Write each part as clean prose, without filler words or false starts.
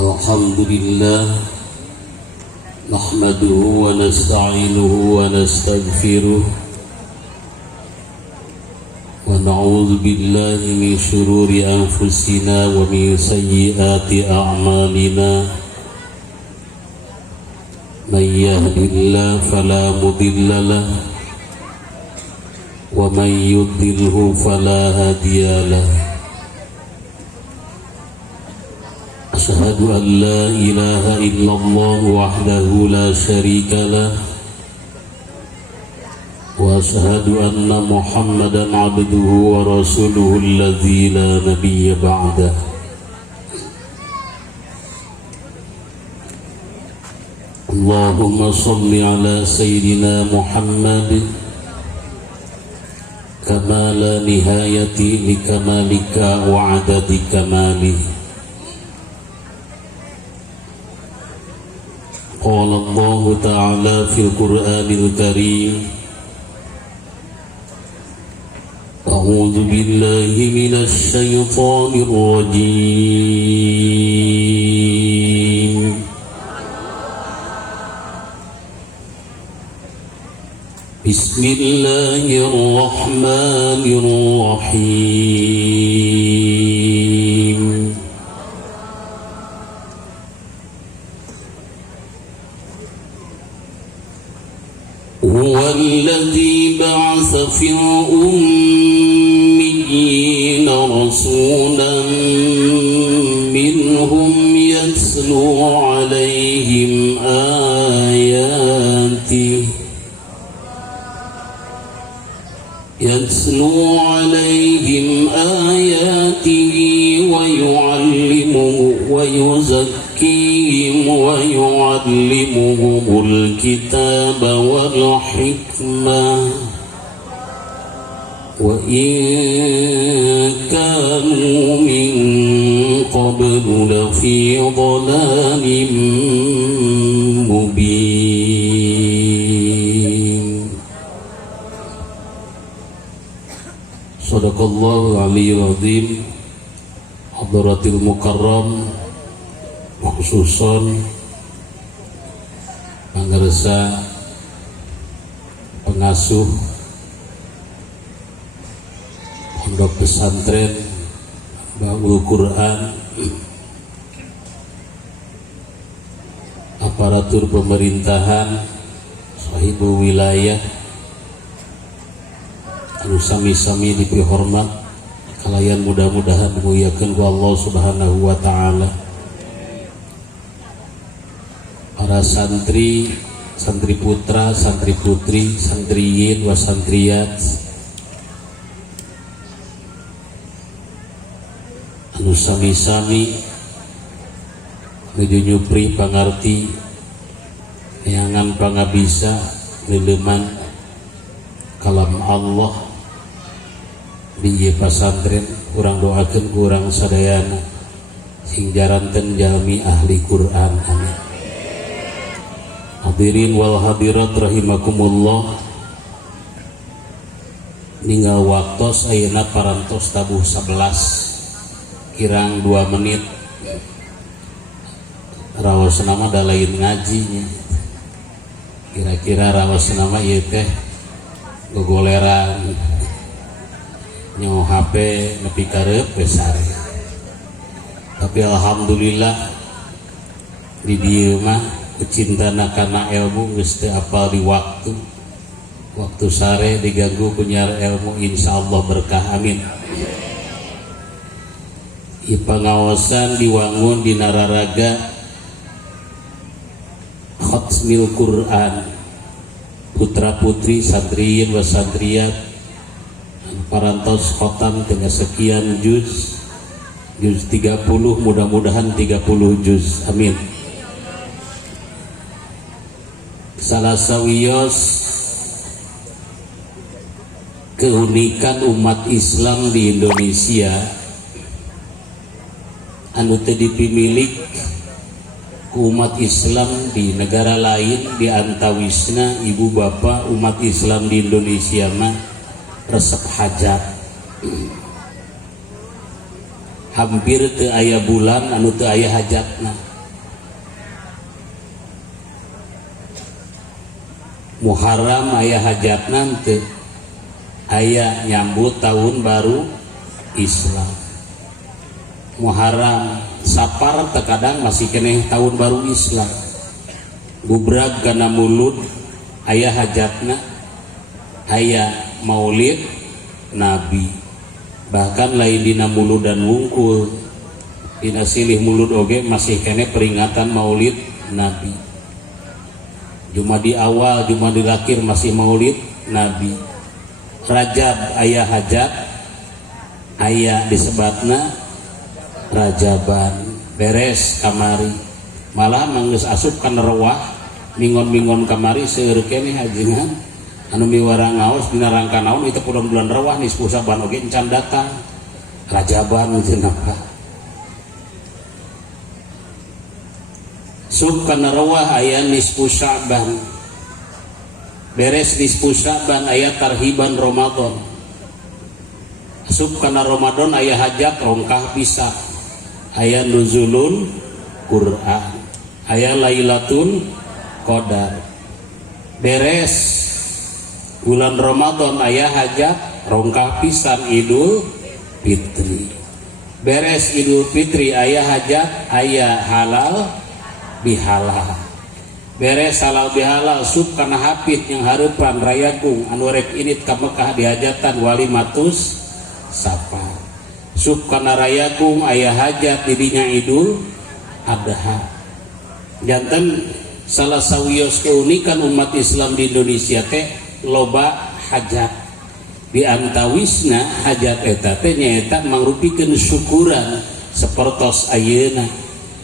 Alhamdulillah nahmaduhu wa nasta'inuhu wa nastaghfiruh wa na'udzu billahi min shururi anfusina wa min sayyiati a'malina man yahdihillahu fala mudilla lahu wa man yudlilhu fala hadiya lahu. أشهد أن لا إله إلا الله وحده لا شريك له وأشهد أن محمدا عبده ورسوله الذي لا نبي بعده. اللهم صل على سيدنا محمد كما لا نهاية لكمالك وعدد كماله. قال الله تعالى في القرآن الكريم أعوذ بالله من الشيطان الرجيم بسم الله الرحمن الرحيم هو الذي بعث في الأميين رسولا منهم يتلو عليهم آياته ويعلمهم ويزكيهم ويعلمهم الكتاب والحكمة وإن كانوا من قبل لفي ضلال مبين. Sadaqallahul aliyyil azim. Hadratil mukarram, khususon pangarsa pengasuh pondok pesantren Baul Quran, aparatur pemerintahan, sahibu wilayah, anu sami-sami dipihormat, kalayan mudah-mudahan dimuliakeun ku Allah Subhanahu wa taala. Para santri, santri putra, santri putri, santriyin wa santriyat anu sami-sami nuju nyupri pangarti neangan pangabisa leuleman kalam Allah di pasantren. Kurang doakeun kurang sadayana sing jaranten jalmi ahli Quran, amin. Hadirin wal hadirat rahimakumullah. Ninggal waktos ayeuna parantos tabuh 11 kirang 2 menit. Rawasna mah da lain ngajinya. Kira-kira rawasna mah ieu teh gogoleran nyawa HP nepi kareup besare. Tapi alhamdulillah di dieu mah kucintana kana ilmu geus teu apal di waktu sare diganggu penyiar ilmu insyaallah berkah, amin. Pangaosan diwangun di nararaga khatmil Quran, putra putri santriyin wa santriyat parantos khotam dengan sekian juz 30, mudah-mudahan 30 juz, amin. Salasawiyos keunikan umat Islam di Indonesia anu teu dipimilik ku umat Islam di negara lain, di antawisna ibu bapa umat Islam di Indonesia mah resep hajat. Hampir teu aya bulan anu teu aya hajatna. Muharram aya hajatna teu, aya nyambut tahun baru Islam. Muharram Sapar terkadang masih keneh tahun baru Islam. Bubrag kana mulud aya hajatna, aya maulid Nabi. Bahkan lain dina mulud dan wungkul, dina silih mulud oge masih keneh peringatan maulid Nabi. Jumadi awal, Jumadi akhir masih maulid Nabi. Rajab aya hajat, aya disebatna Rajaban, beres kamari. Malah manggeus asup kana rewah mingon-mingon kamari seueur keneh hajengan anu miwara ngaos dina rangka naon itu bulan rewah nisfu Saban oge encan datang Rajaban cenah. Sub kana rewah aya nisfu Sa'ban, beres nisfu Sa'ban aya tarhiban Ramadan. Sub kana Ramadan aya hajat rongkah pisak, aya nuzulun Quran, aya Lailatul Qadar. Beres bulan Ramadan aya hajat rongkah pisan Idul Fitri. Beres Idul Fitri aya hajat, aya halal bihalal. Beres halal bihalal sub kana hafid yang hareupan rayagung anu rek init ka Mekah dihajatan walimatus Safar. Sub kana rayagung aya hajat di dinya Idul Adha. Janten salah sawios keunikan umat Islam di Indonesia teh loba hajat. Di antawisna hajat eta teh nyaeta mangrupikeun syukuran sapertos ayeuna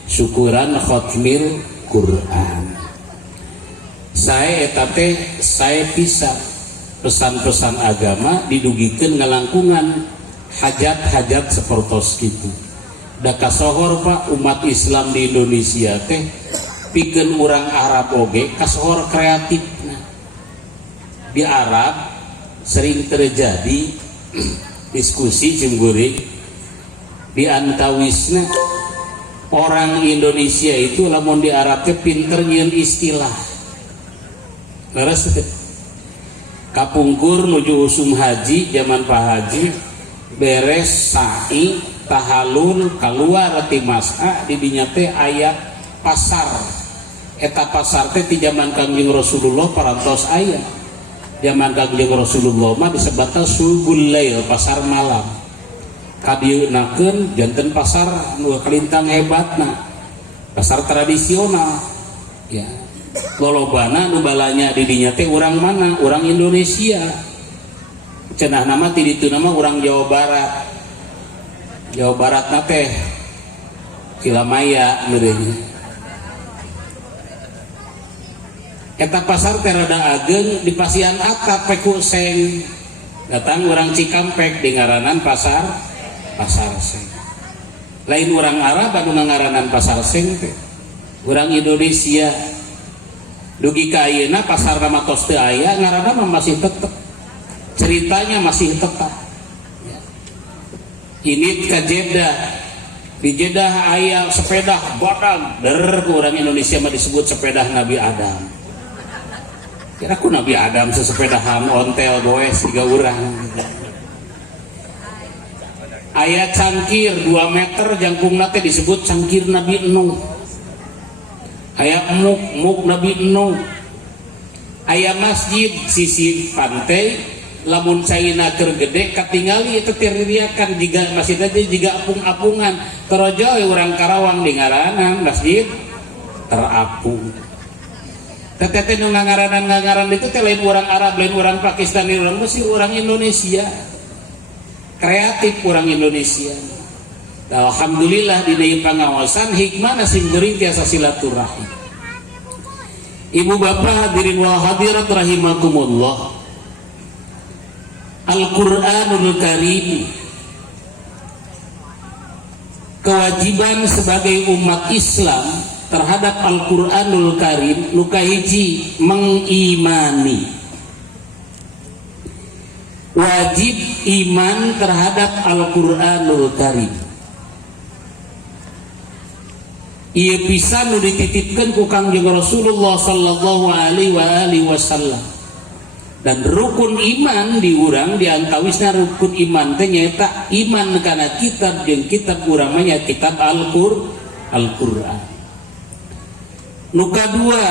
syukuran khatmil Quran. Sae eta teh sae pisan pesan-pesan agama didugikeun ngalangkungan hajat-hajat sapertos kitu. Da kasohor Pak umat Islam di Indonesia teh pikeun urang Arab oge kasohor kreatifna. Di Arab sering terjadi diskusi cemburik di antawisna orang Indonesia itu lamun di Arab teh pinter nyieun istilah. Leres teh kapungkur nuju usum haji zaman Pak Haji beres sa'i tahalul keluar ti mas'a di dinya teh aya pasar. Eta pasar teh ti zaman Kangjeng Rasulullah parantos aya. Zaman Kangjeng Rasulullah mah disebutna subuhul lail, pasar malam. Kadieunkeun janten pasar nu kalintang hebatna. Pasar tradisional. Ya. Lolobana nu balanya di dinya teh urang mana? Urang Indonesia. Cenah nama ti ditu nama urang Jawa Barat. Jawa Barat teh Cilamaya meureunnya. Eta pasar teh rada ageng di pasian atap peku seng. Datang urang Cikampek di ngaranan pasar seng. Lain urang Arab anu ngaranan pasar seng teh. Urang Indonesia. Dugi ka ayeuna pasar ramatos teu aya ngaranna mah masih tetep. Ceritanya masih tetap. Ini ke Jeddah, di Jeddah aya sepeda badag der orang Indonesia mah disebut sepeda Nabi Adam. Kira ku Nabi Adam sesepedahan ontel goes 3 urang. Aya cangkir 2 meter jangkungna teh disebut cangkir Nabi Nuh. Aya muk Nabi Nuh. Aya masjid sisi pantai. Lamun caina keur gede katingali itu tiririakan jiga masjid aja jiga apung-apungan terojoy urang Karawang di ngaranan masjid terapung. Teteh nu ngaranan itu teh lain urang Arab, lain urang Pakistan, lain urang Mesir, urang Indonesia. Kreatif urang Indonesia. Alhamdulillah dina pangawasan hikmah sing geuring tiasa silaturahim. Ibu bapak hadirin wal hadirat rahimakumullah. Al-Quranul Karim, kewajiban sebagai umat Islam terhadap Al-Quranul Karim luka hiji mengimani, wajib iman terhadap Al-Quranul Karim. Ia pisan nu dititipkeun ku Kangjeng Rasulullah sallallahu alaihi wasallam. Dan rukun iman di urang diantawisna rukun iman teh nyaeta iman kana kitab jeung kitab urang mah nya kitab Al-Qur'an. Nu kadua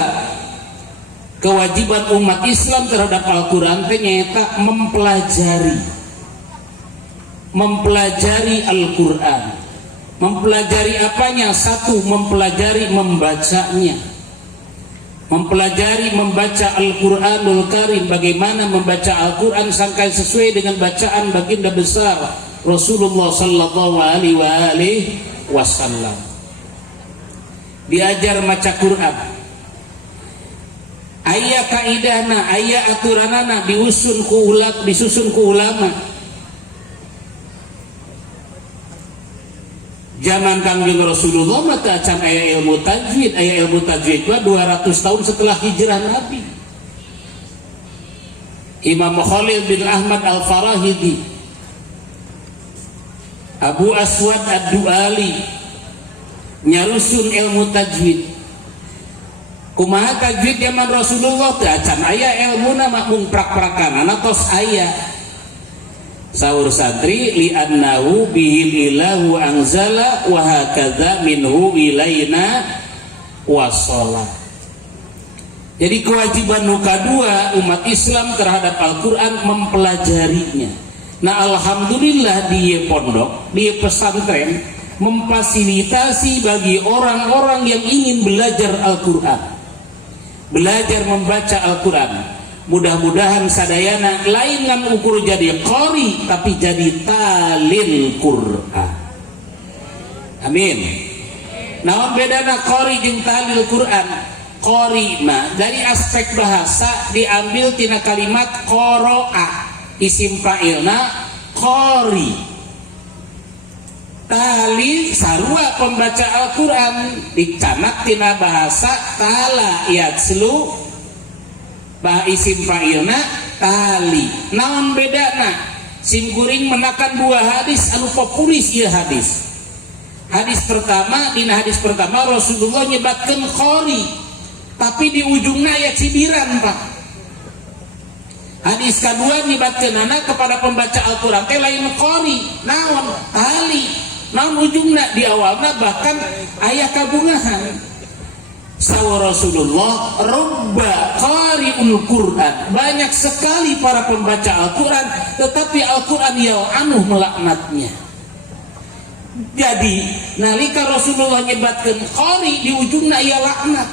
kewajiban umat Islam terhadap Al-Qur'an teh nyaeta mempelajari Al-Qur'an. Mempelajari apanya? Satu, mempelajari membacanya. Mempelajari membaca Al-Qur'anul Karim, bagaimana membaca Al-Qur'an sampai sesuai dengan bacaan baginda besar Rasulullah sallallahu alaihi wasallam. Diajar maca Qur'an. Aya kaidahna, aya aturanana disusun ku ulama. Zaman Kangjeng Rasulullah mata acan aya ilmu tajwid mah 200 tahun setelah hijrah Nabi. Imam Khalil bin Ahmad Al-Farahidi, Abu Aswad Ad-Duali nyarusun ilmu tajwid. Kumaha tajwid zaman Rasulullah teh acan aya ilmuna mah mung prak-prakanana tos aya. Saur santri li annahu bihil ilahu anzala wa hakadza minhu ilaina wasala. Jadi kewajiban nu kadua umat Islam terhadap Al-Qur'an mempelajarinya. Nah, alhamdulillah di pondok, di pesantren memfasilitasi bagi orang-orang yang ingin belajar Al-Qur'an, belajar membaca Al-Qur'an. Mudah-mudahan sadayana lain ngan ukur jadi qori tapi jadi talil Qur'an. Amin. Naon bedana qori jeung talil Qur'an? Qori mah dari aspek bahasa diambil tina kalimat qoro'a, isim fa'ilna qori. Tali sarua pembaca Al-Qur'an dicanak tina bahasa tala yatslu, bah isim fa'ilna tali. Naon bedana? Sim kuring menakan dua hadis anu populis ieu hadis. Hadis pertama, dina hadis pertama Rasulullah nyebatkeun qori, tapi di ujungna aya cibiran, Pak. Hadis kedua nyebatkeunana kepada pembaca Al-Qur'an teh lain qori, naon? Tali. Naon ujungna? Di awalna bahkan aya kabungahan. Sawa Rasulullah rubba qari'ul Qur'an, banyak sekali para pembaca Al-Qur'an tetapi Al-Qur'an yal'anuh melaknatnya. Jadi nalika Rasulullah nyebatkeun qari di ujungna ia laknat,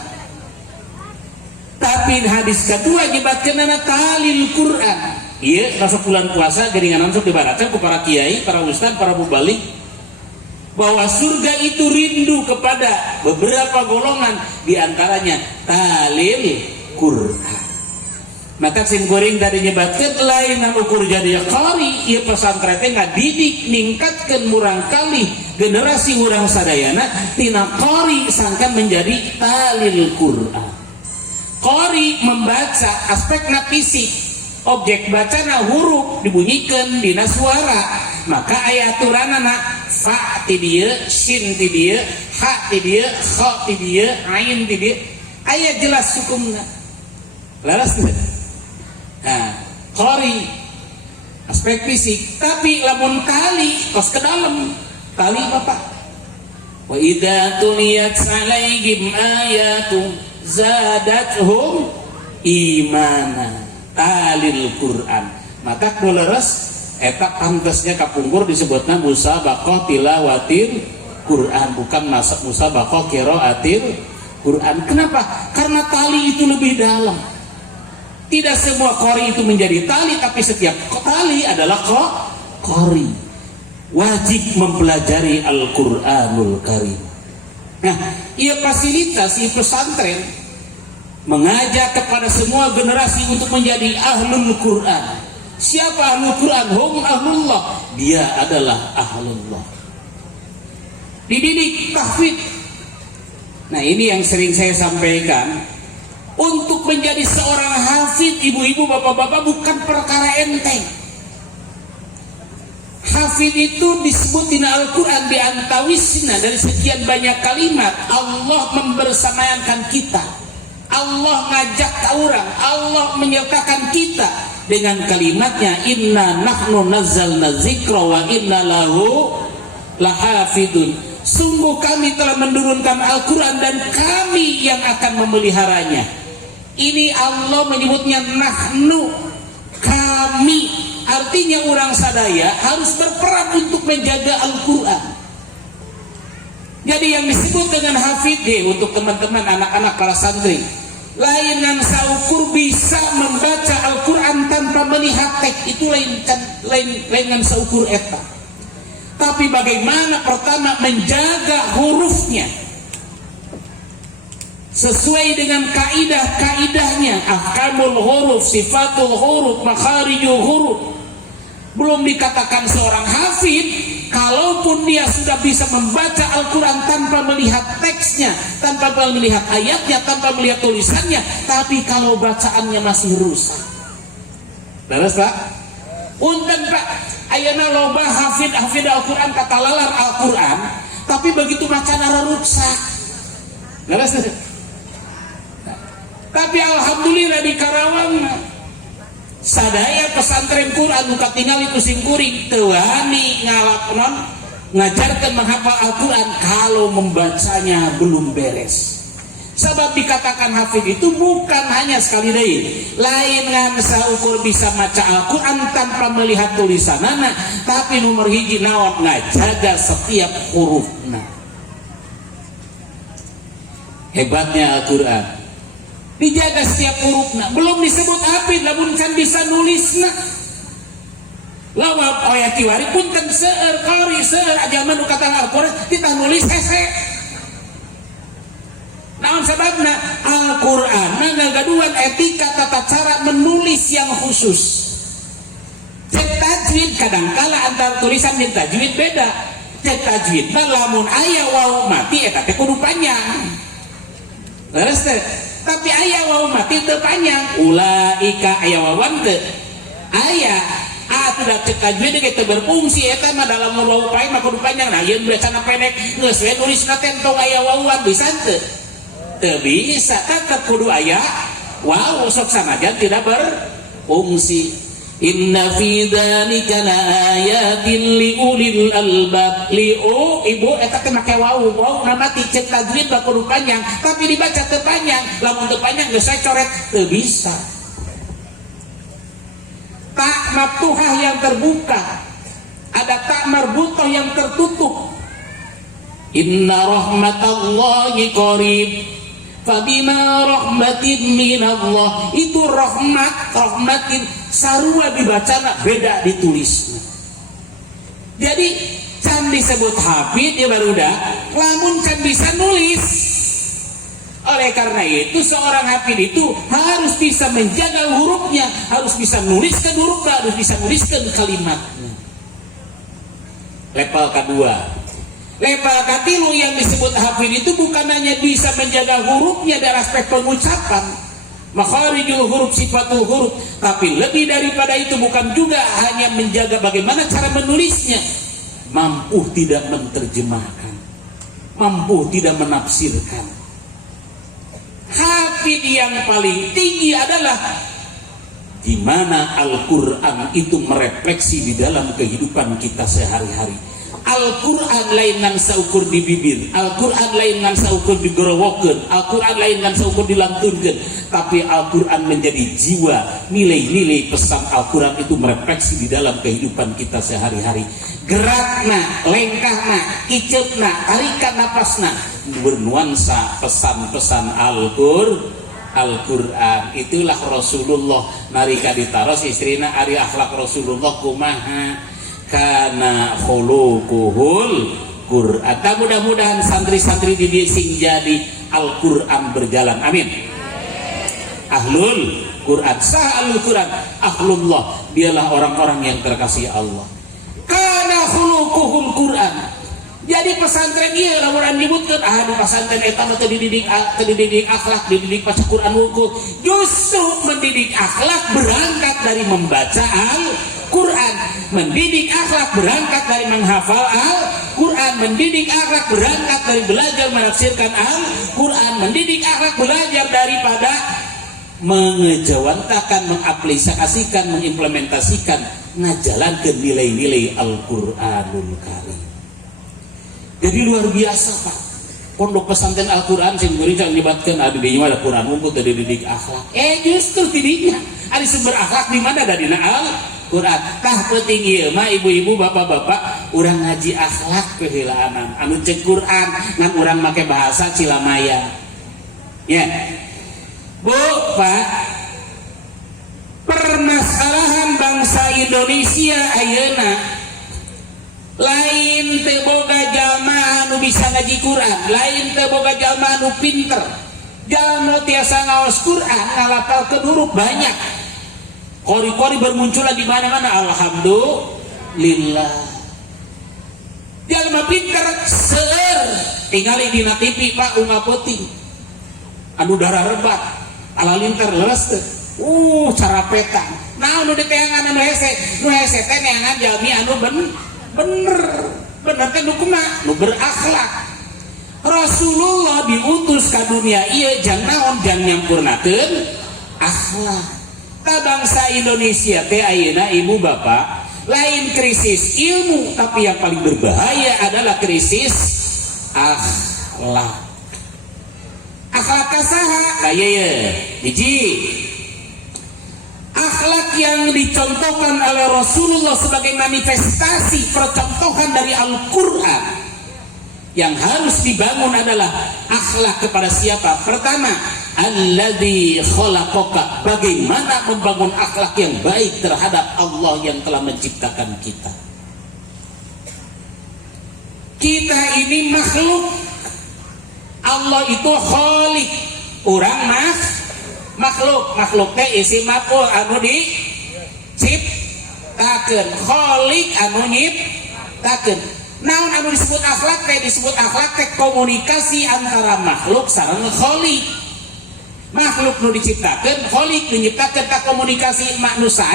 tapi hadis kedua nyebatkeunana talil Qur'an. Ieu masuk bulan puasa geuningan sok dibaracan ku para kiai, para ustaz, para mubalik bahwa surga itu rindu kepada beberapa golongan, diantaranya talil Qur'an. Maka sim kuring tadi nyebatkeun lain ukur jadi qari, ieu pesantren teh ngadidik ningkatkeun murang kali generasi urang sadayana tina qari sangkan menjadi talil Qur'an. Qari membaca aspekna fisik, objek bacana huruf dibunyikan dina suara, maka aya aturanana fa ti dieu, shin ti dieu, ha ti dieu, kha ti dieu, ain ti dieu, aya jelas hukumna. Laras teu? Nah, qari aspek fisik, tapi lamun tali kos ke dalam. Tali Bapak. Wa idza tuliyat alaihim ayatu zadatuhum imana. Talil Qur'an. Maka kuleres eta pantesnya kapungkur disebutna musabaqah tilawatil Qur'an, bukan musabaqah qiraatil Qur'an. Kenapa? Karena tali itu lebih dalam. Tidak semua qori itu menjadi tali, tapi setiap tali adalah qori. Wajib mempelajari Al-Qur'anul Karim. Nah, ia fasilitas si pesantren mengajak kepada semua generasi untuk menjadi ahlul Qur'an. Siapa ahlul Qur'an? Hum ahlullah. Dia adalah ahlullah. Dididik tahfidz. Nah, ini yang sering saya sampaikan. Untuk menjadi seorang hafidz, ibu-ibu, bapak-bapak, bukan perkara enteng. hafid itu disebut di Al-Quran di antawisna, dari sekian banyak kalimat Allah membersamakan kita, Allah ngajak orang, Allah menyertakan kita dengan kalimatnya inna nahnu nazzalna dzikra wa inna lahu lahafidun. Sungguh kami telah menurunkan Al-Quran dan kami yang akan memeliharanya. Ini Allah menyebutnya nahnu, kami. Artinya orang sadaya harus berperan untuk menjaga Al-Quran. Jadi yang disebut dengan hafid untuk teman-teman anak-anak para santri, lainan saukur bisa membaca Al-Quran tanpa melihat teks, itu lainan saukur eta. Tapi bagaimana pertama menjaga hurufnya sesuai dengan kaidah-kaidahnya, ahkamul huruf, sifatul huruf, makharijul huruf. Belum dikatakan seorang hafid kalaupun dia sudah bisa membaca Al-Quran tanpa melihat teksnya, tanpa melihat ayatnya, tanpa melihat tulisannya, tapi kalau bacaannya masih rusak. Terus Pak? Unten Pak, ayeuna loba hafid Al-Quran kata lalar Al-Quran, tapi begitu bacaan rusak. Terus? Tapi alhamdulillah di Karawang sadaya pesantren Quran nu katingali ku simkuring teu wani ngalakon ngajarkan menghafal Al-Quran kalau membacanya belum beres. Sebab dikatakan hafid itu bukan hanya sekali deui, lain ngan saukur bisa maca Al-Quran tanpa melihat tulisanana, tapi nomor hiji naon ngajaga setiap hurufna. Hebatnya Al-Quran, dijaga setiap hurufna. Belum disebut hafid lamun can bisa nulisna. Lawan ayat tiwari pun kan seueur qari seueur ajaman nu kata Al-Quran kita nulis hese. Naon sababna? Al-Quran ngagaduan etika tata cara menulis yang khusus. Cek tajwid kadangkala antara tulisan jeung tajwid beda. Cek tajwid mah lamun aya waw mati eta teh kudu panjang. Leres teh. Tapi aya waw mati teu panjang. Ulaika aya wawan teu. Aya sudah cek tajwid ge teu berfungsi eta mah dalam waw pae mah kudu panjang. Nah yeun bacana pendek geus we nulisna tentong aya wawan bisa teu? Teu bisa, tetap kudu aya waw sok sanajan tidak berfungsi. Inna fi dzalika laayatin liulil albab. Liu ibu eta teh make waw na mati cek tajwid mah kudu panjang, tapi dibaca teu panjang. Lamun teu panjang geus saya coret teu bisa. Tak maftuhah yang terbuka, ada tak marbutah yang tertutup. Inna rahmatallahi qarib fabima rahmatin minallah. Itu rahmatin sarua dibacana beda ditulisnya. Jadi can disebut hafid ya barudak lamun can bisa nulis. Oleh karena itu seorang hafid itu harus bisa menjaga hurufnya, harus bisa nuliskan hurufnya, harus bisa nuliskan kalimatnya. Level kedua, level ketilu yang disebut hafid itu bukan hanya bisa menjaga hurufnya dari aspek pengucapan, makharijul huruf, sifatul huruf, tapi lebih daripada itu bukan juga hanya menjaga bagaimana cara menulisnya, mampu tidak menerjemahkan, mampu tidak menafsirkan. Hafid yang paling tinggi adalah di mana Al-Quran itu merefleksi di dalam kehidupan kita sehari-hari. Al-Quran lain ngan saukur di bibir, Al-Quran lain ngan saukur digorowokeun, Al-Quran lain ngan saukur dilantunkeun, tapi Al-Quran menjadi jiwa. Nilai-nilai pesan Al-Quran itu merefleksi di dalam kehidupan kita sehari-hari. Gerakna, lengkahna, kiceupna, tarikan napasna bernuansa pesan-pesan Al-Quran. Itulah Rasulullah narika ditaros istrina ari akhlak Rasulullah kumaha kana khuluquhul Quran. Mudah-mudahan santri-santri di sing jadi Al-Quran berjalan. Amin. Ahlul Quran, sah Ahlul Quran, ahlullah, dialah orang-orang yang terkasih Allah. Kana khuluquhul Quran. Jadi pesantren ieu lamun disebutkeun di pesantren eta teu dididik akhlak, dididik baca Quran wungkul. Justru mendidik akhlak berangkat dari membaca Al-Quran. Mendidik akhlak berangkat dari menghafal Al-Quran, mendidik akhlak berangkat dari belajar menafsirkan Al-Quran, mendidik akhlak belajar daripada mengejawantakan, mengaplikasikan, mengimplementasikan, ngajalankan nilai-nilai Al-Quranul Karim. Jadi luar biasa Pak. Pondok pesantren Al-Quran sing beri jangan libatkan adu di mana Quran umput dari didik akhlak. Justru tidaknya ada sumber akhlak di mana dari Al-Quran. Tah penting ieu mah ibu-ibu bapak-bapak urang ngaji akhlak kehilaanan. Anu cek Quran ngan urang make bahasa Cilamaya. Ya. Bu, Pak. Permasalahan bangsa Indonesia ayeuna lain teu boga jalma anu bisa ngaji Quran, lain teu boga jalma anu pinter. Jalma tiasa ngaos Quran, ngalapalkeun huruf banyak. Kori-kori bermunculan di mana-mana, alhamdulillah. Jalma pinter seueur tingali dina TV Pak unggah peuting. Anu darah rebat, ala linter leres teu. Carapetan. Nah anu diteangan anu hese teh neangan jalmi anu bener teh nu berakhlak. Rasulullah diutus ka dunia ieu jang naon jang nyampurnakeun akhlak. Ka bangsa Indonesia teh ayeuna ibu bapak lain krisis ilmu, tapi yang paling berbahaya adalah krisis akhlak. Akhlak kasaha? Ieu hiji akhlak yang dicontohkan oleh Rasulullah sebagai manifestasi percontohan dari Al-Quran. Yang harus dibangun adalah akhlak kepada siapa? Pertama, alladzi khalaqaka, bagaimana membangun akhlak yang baik terhadap Allah yang telah menciptakan kita. Kita ini makhluk, Allah itu khaliq, urang makhluk teh isi maf'ul anu diciptakeun, khaliq anu nyiptakeun. Naon anu disebut akhlak teh? Disebut akhlak teh komunikasi antara makhluk sareng khaliq. Makhluk nu diciptakeun, khaliq nu nyiptakeun, ta komunikasi manusia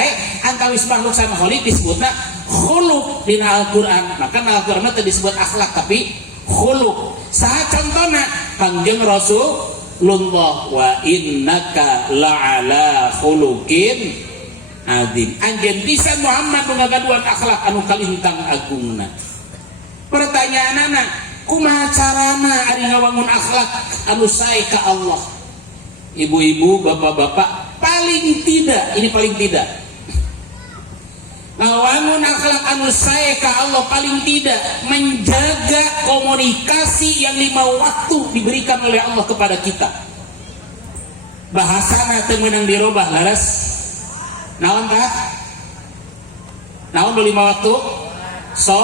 antawis makhluk sareng khaliq disebutna khuluq dina Al-Qur'an. Maka Al-Qur'an teh disebut akhlak tapi khuluq. Saha contona? Kangjeng Rasulullah, wa innaka la'ala khuluqin adzim. Anjeun pisan Muhammad nu ngagaduan akhlak anu kalintang agungna. Pertanyaanana, kumaha carana ari ngawangun akhlak anu sae ka Allah? Ibu-ibu, bapak-bapak, paling tidak ngawangun akhlak anu sae ka Allah, paling tidak menjaga komunikasi yang 5 waktu diberikan oleh Allah kepada kita. Bahasana teu meunang dirobah laras. Naon tah? Naon 5 waktu? So,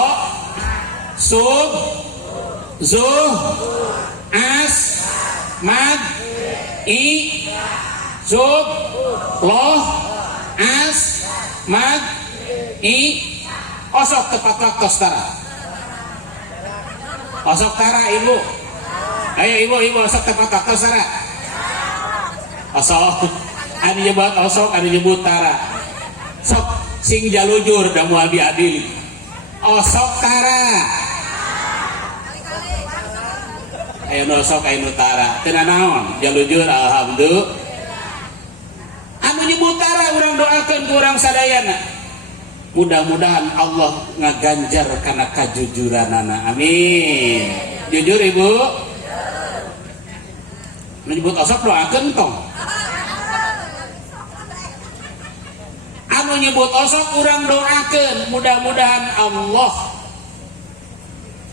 sub, zuh, as, mag, i, sub, loh, as, mag, i, osok tepat waktu tara. Osok tara ibu. Ayo ibu osok tepat waktu tara. Osok. Anu nyebut osok, anu nyebut tara. Sok sing jalujur da moal diadili. Osok tara. Ayo osok ayo tara. Teu naon, jalujur alhamdulillah. Anu nyebut tara urang doakeun ku urang sadayana. Mudah-mudahan Allah ngaganjar karena kajujuranana. Amin. Jujur ibu. Menyebut osok doakeun tong. Anu nyebut osok urang doakeun, mudah-mudahan Allah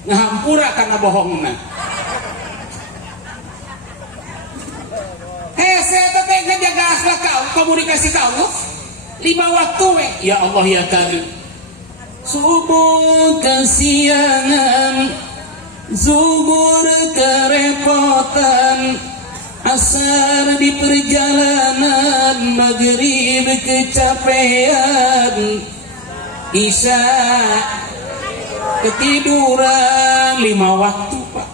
ngahampura karena bohongna. Hese teh ngajaga akhlak ka komunikasi ka Allah. 5 waktu ya Allah ya Karim. Subuh kesiangan, zuhur kerepotan, asar di perjalanan, maghrib kecapean, isya ketiduran. 5 waktu Pak.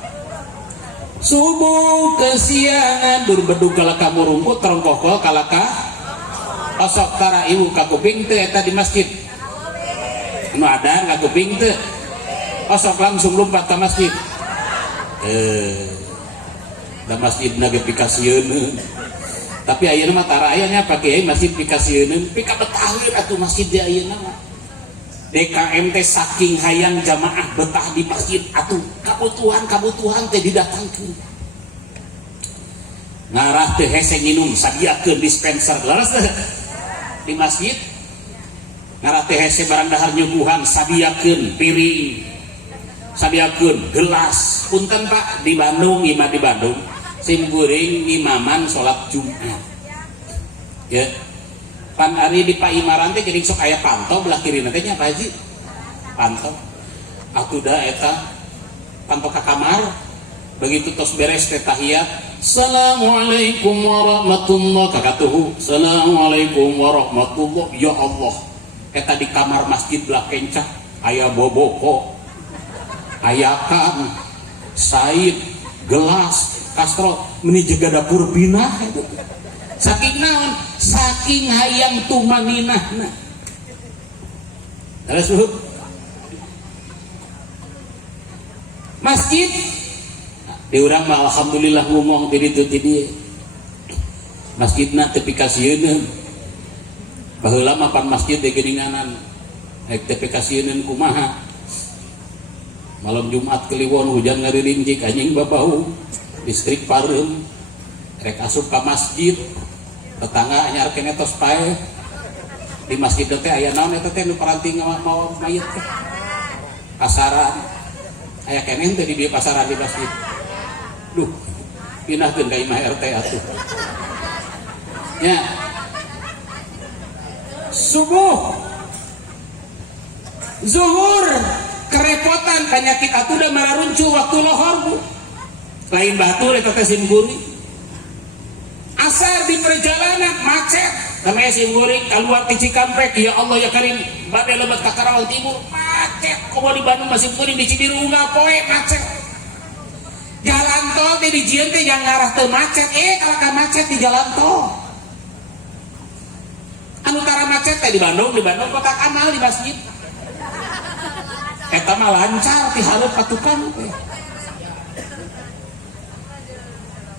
Subuh kesiangan, dur bedug kalaka murungkut, terongkoh kalaka osok tara ibu kakuping teh eta di masjid nu ada nggak kuping teh oh sok langsung lompat ke masjid da masjid nage pikasieun tapi ayeuna mah tara ayanya pakai masjid pikasieun pika betaheun atuh masjid di ayeuna mah DKM teh saking hayang jamaah betah di masjid atuh kabutuhan teh didatangkeun ngarah teh hese nginum sadiakeun dispenser laras teh di masjid ngarah teh hese barang dahar nyuguhan sadiakeun piring sadiakeun gelas punten Pak di Bandung imah di Bandung simkuring imaman sholat Jumat ya pan ari di Pak Imaran teh geuning sok aya pantau belah kiri teh nya Pak Haji pantau atuh da eta pantau ka kamar begitu tos beres teh tahiyat assalamualaikum warahmatullahi kakatuhu assalamualaikum warahmatullahi ya Allah eta di kamar masjid belah kencah aya boboko aya kan said gelas kastro meni jaga dapur pinah saking naon saking hayang tumaninahna terus masjid di urang mah alhamdulillah ngomong di ditu ti dieu masjidna teu pikasieun baheula mah pan masjid di geuninganan rek teu pikasieun kumaha malam Jumat Kliwon hujan ngaririnjik anjing babau listrik parem rek asup ka masjid tetangga anyar kene tos pae di masjid teh aya naon eta teh nu paranting mau mayit teh pasaran aya kene teh di dieu pasaran di masjid duh pinahkeun ka imah RT atuh nya subuh zuhur kerepotan penyakit atuh da mararuncu waktu lohor bu lain batu eta teh simkuring asar di perjalanan macet namanya simkuring keluar ti Cikampek ya Allah ya Karim bade lebat ka Karawang Timur macet komo di Bandung masih simkuring di Cibiru unggah poe macet jalan tol teh di Jieun teh yang ngarah teu macet kalaka macet di jalan tol anu tara macet teh di Bandung kotak amal di masjid eta mah lancar ti hareup patukan teh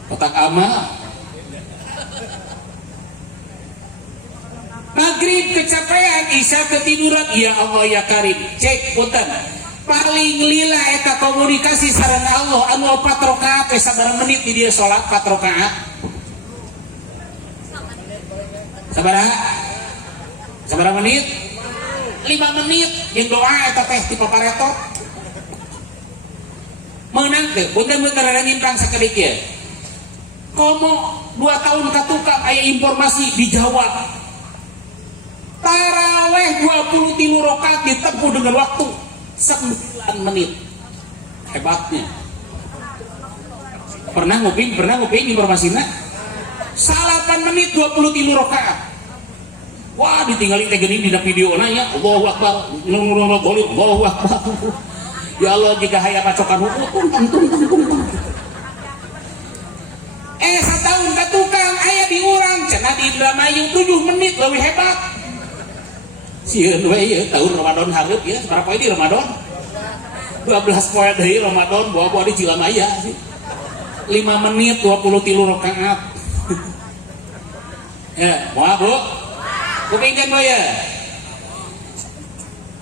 kotak amal maghrib kecapean isya ketiduran ya Allah ya Karim cek punten paling lila eta komunikasi sareng Allah anu 4 rakaat teh sabaraha menit di dieu salat 4 rakaat sabaraha menit 5 menit yang doa eta teh ti paparetot meunang teh punten-punten rada nyimpang sakedik ieu komo 2 tahun katukang aya informasi di Jawa taraweh 23 rakaat ditempuh dengan waktu 9 menit hebatnya pernah nguping informasinya 8 menit 23 rakaat wah ditinggalin teh geuning dina videona ya Allahu Akbar Allahu Akbar ya Allah jika hayang macokan hukum satahun ka tukang aya di urang cenah di Indramayu 7 menit leuwih hebat sieun we ieu tahun Ramadan hareup ya sabaraha poe di Ramadan 12 poe deui Ramadan bawa-bawa di Cilamaya 5 menit 23 rakaat ya moal Bu kupingkeun boy ya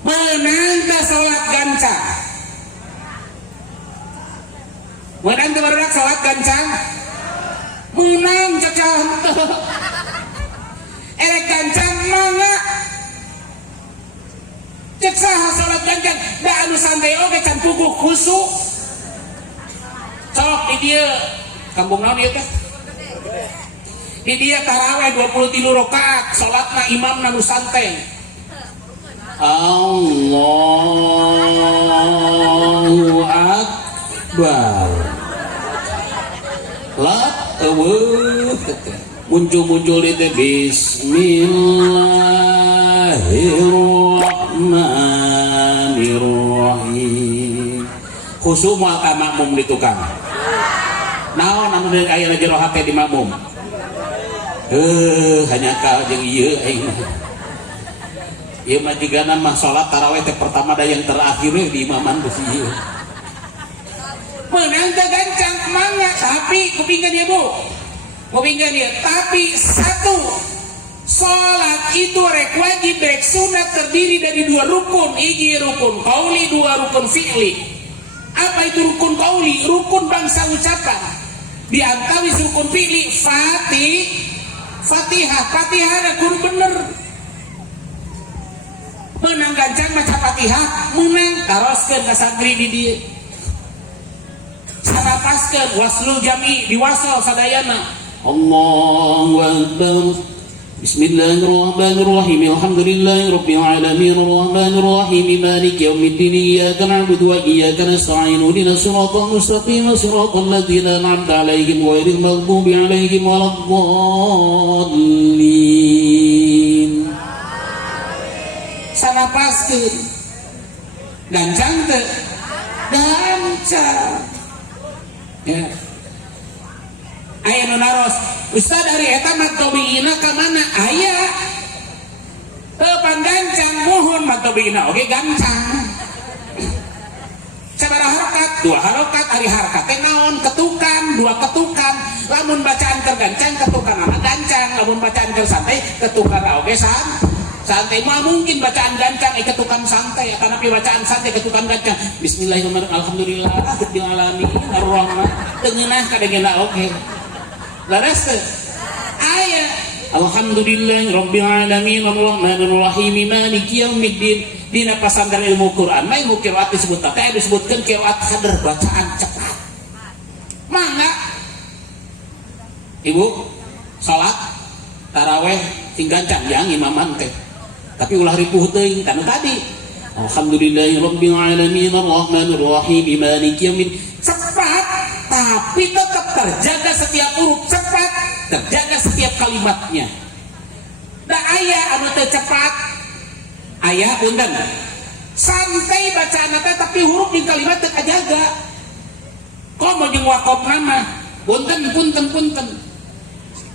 meunang ka salat gancang meunang teu barudak salat gancang meunang cacahan erek gancang mangga cek saha salat gancang da anu santai oge can puguh khusuk sok di dieu kampung naon ieu teh di dia taraweh 23 rakaat salatna imam nu santai Allahu Akbar lat eueuh muncul di teh bismillahirrahmanirrahim khusuk moal ka makmum di tukang naon anu aya jero hate di makmum hanya kau jeung ieu aing Ieu mah jigana mah salat tarawih teh pertama da yang terakhir we di imaman geus ieu. Menang teh gancang mangga, tapi kupingkan dia Bu. Kupingkan dia, tapi satu salat itu rek wajib rek sunat terdiri dari dua rukun, hiji rukun qauli, dua rukun fi'li. Apa itu rukun qauli? Rukun bangsa ucapan. Di antawis rukun fi'li Fatihah kudu bener. Menang gancang maca Fatihah, menang taroskeun ka santri di dieu. Sarapaskeun waslul jami diwasal sadayana. Allahu akbar. Bismillahirrahmanirrahim. Alhamdulillahirabbil alamin arrahmanirrahim maliki yaumiddin iyyaka na'budu wa iyyaka nasta'in ihdinas siratal mustaqim siratal ladzina an'amta 'alaihim ghairil maghdubi 'alaihim waladdallin. Sarapaskeun gancang teu? Gancang. Ya. Aya nu naros, Ustaz ari eta matobiina ka mana? Aya. Teu pangancang mohon matobiina oge gancang. Sabaraha harokat? 2 harokat. Ari harokat teh naon? Ketukan, 2 ketukan. Lamun bacaan tergancang ketukan ama gancang, lamun bacaan tersantai ketukan oge santai. Mah mungkin bacaan gancang ketukan santai, tapi bacaan santai ketukan gancang. Bismillahirrahmanirrahim. Alhamdulillahirabbil alamin arrahman. Teu ngeunah kadengena oge. Laras teh aya alhamdulillahirabbil alamin arrahmanirrahim maliki yaumiddin. Dina pasantren ilmu Quran mah ilmu qiraat disebut teh disebutkeun qiraat hadar bacaan cepat. Mangga Ibu salat tarawih sing gancang yang imaman teh. Tapi ulah ripuh teuing kana tadi. Alhamdulillahirabbil alamin arrahmanirrahim maliki yaumiddin. Cepat tapi tetap terjaga setiap huruf, cepat terjaga setiap kalimatnya. Da aya anu teu cepat, aya punten santai bacaan teh tapi huruf di kalimat teu kajaga. Komo jeung waqaf nama punten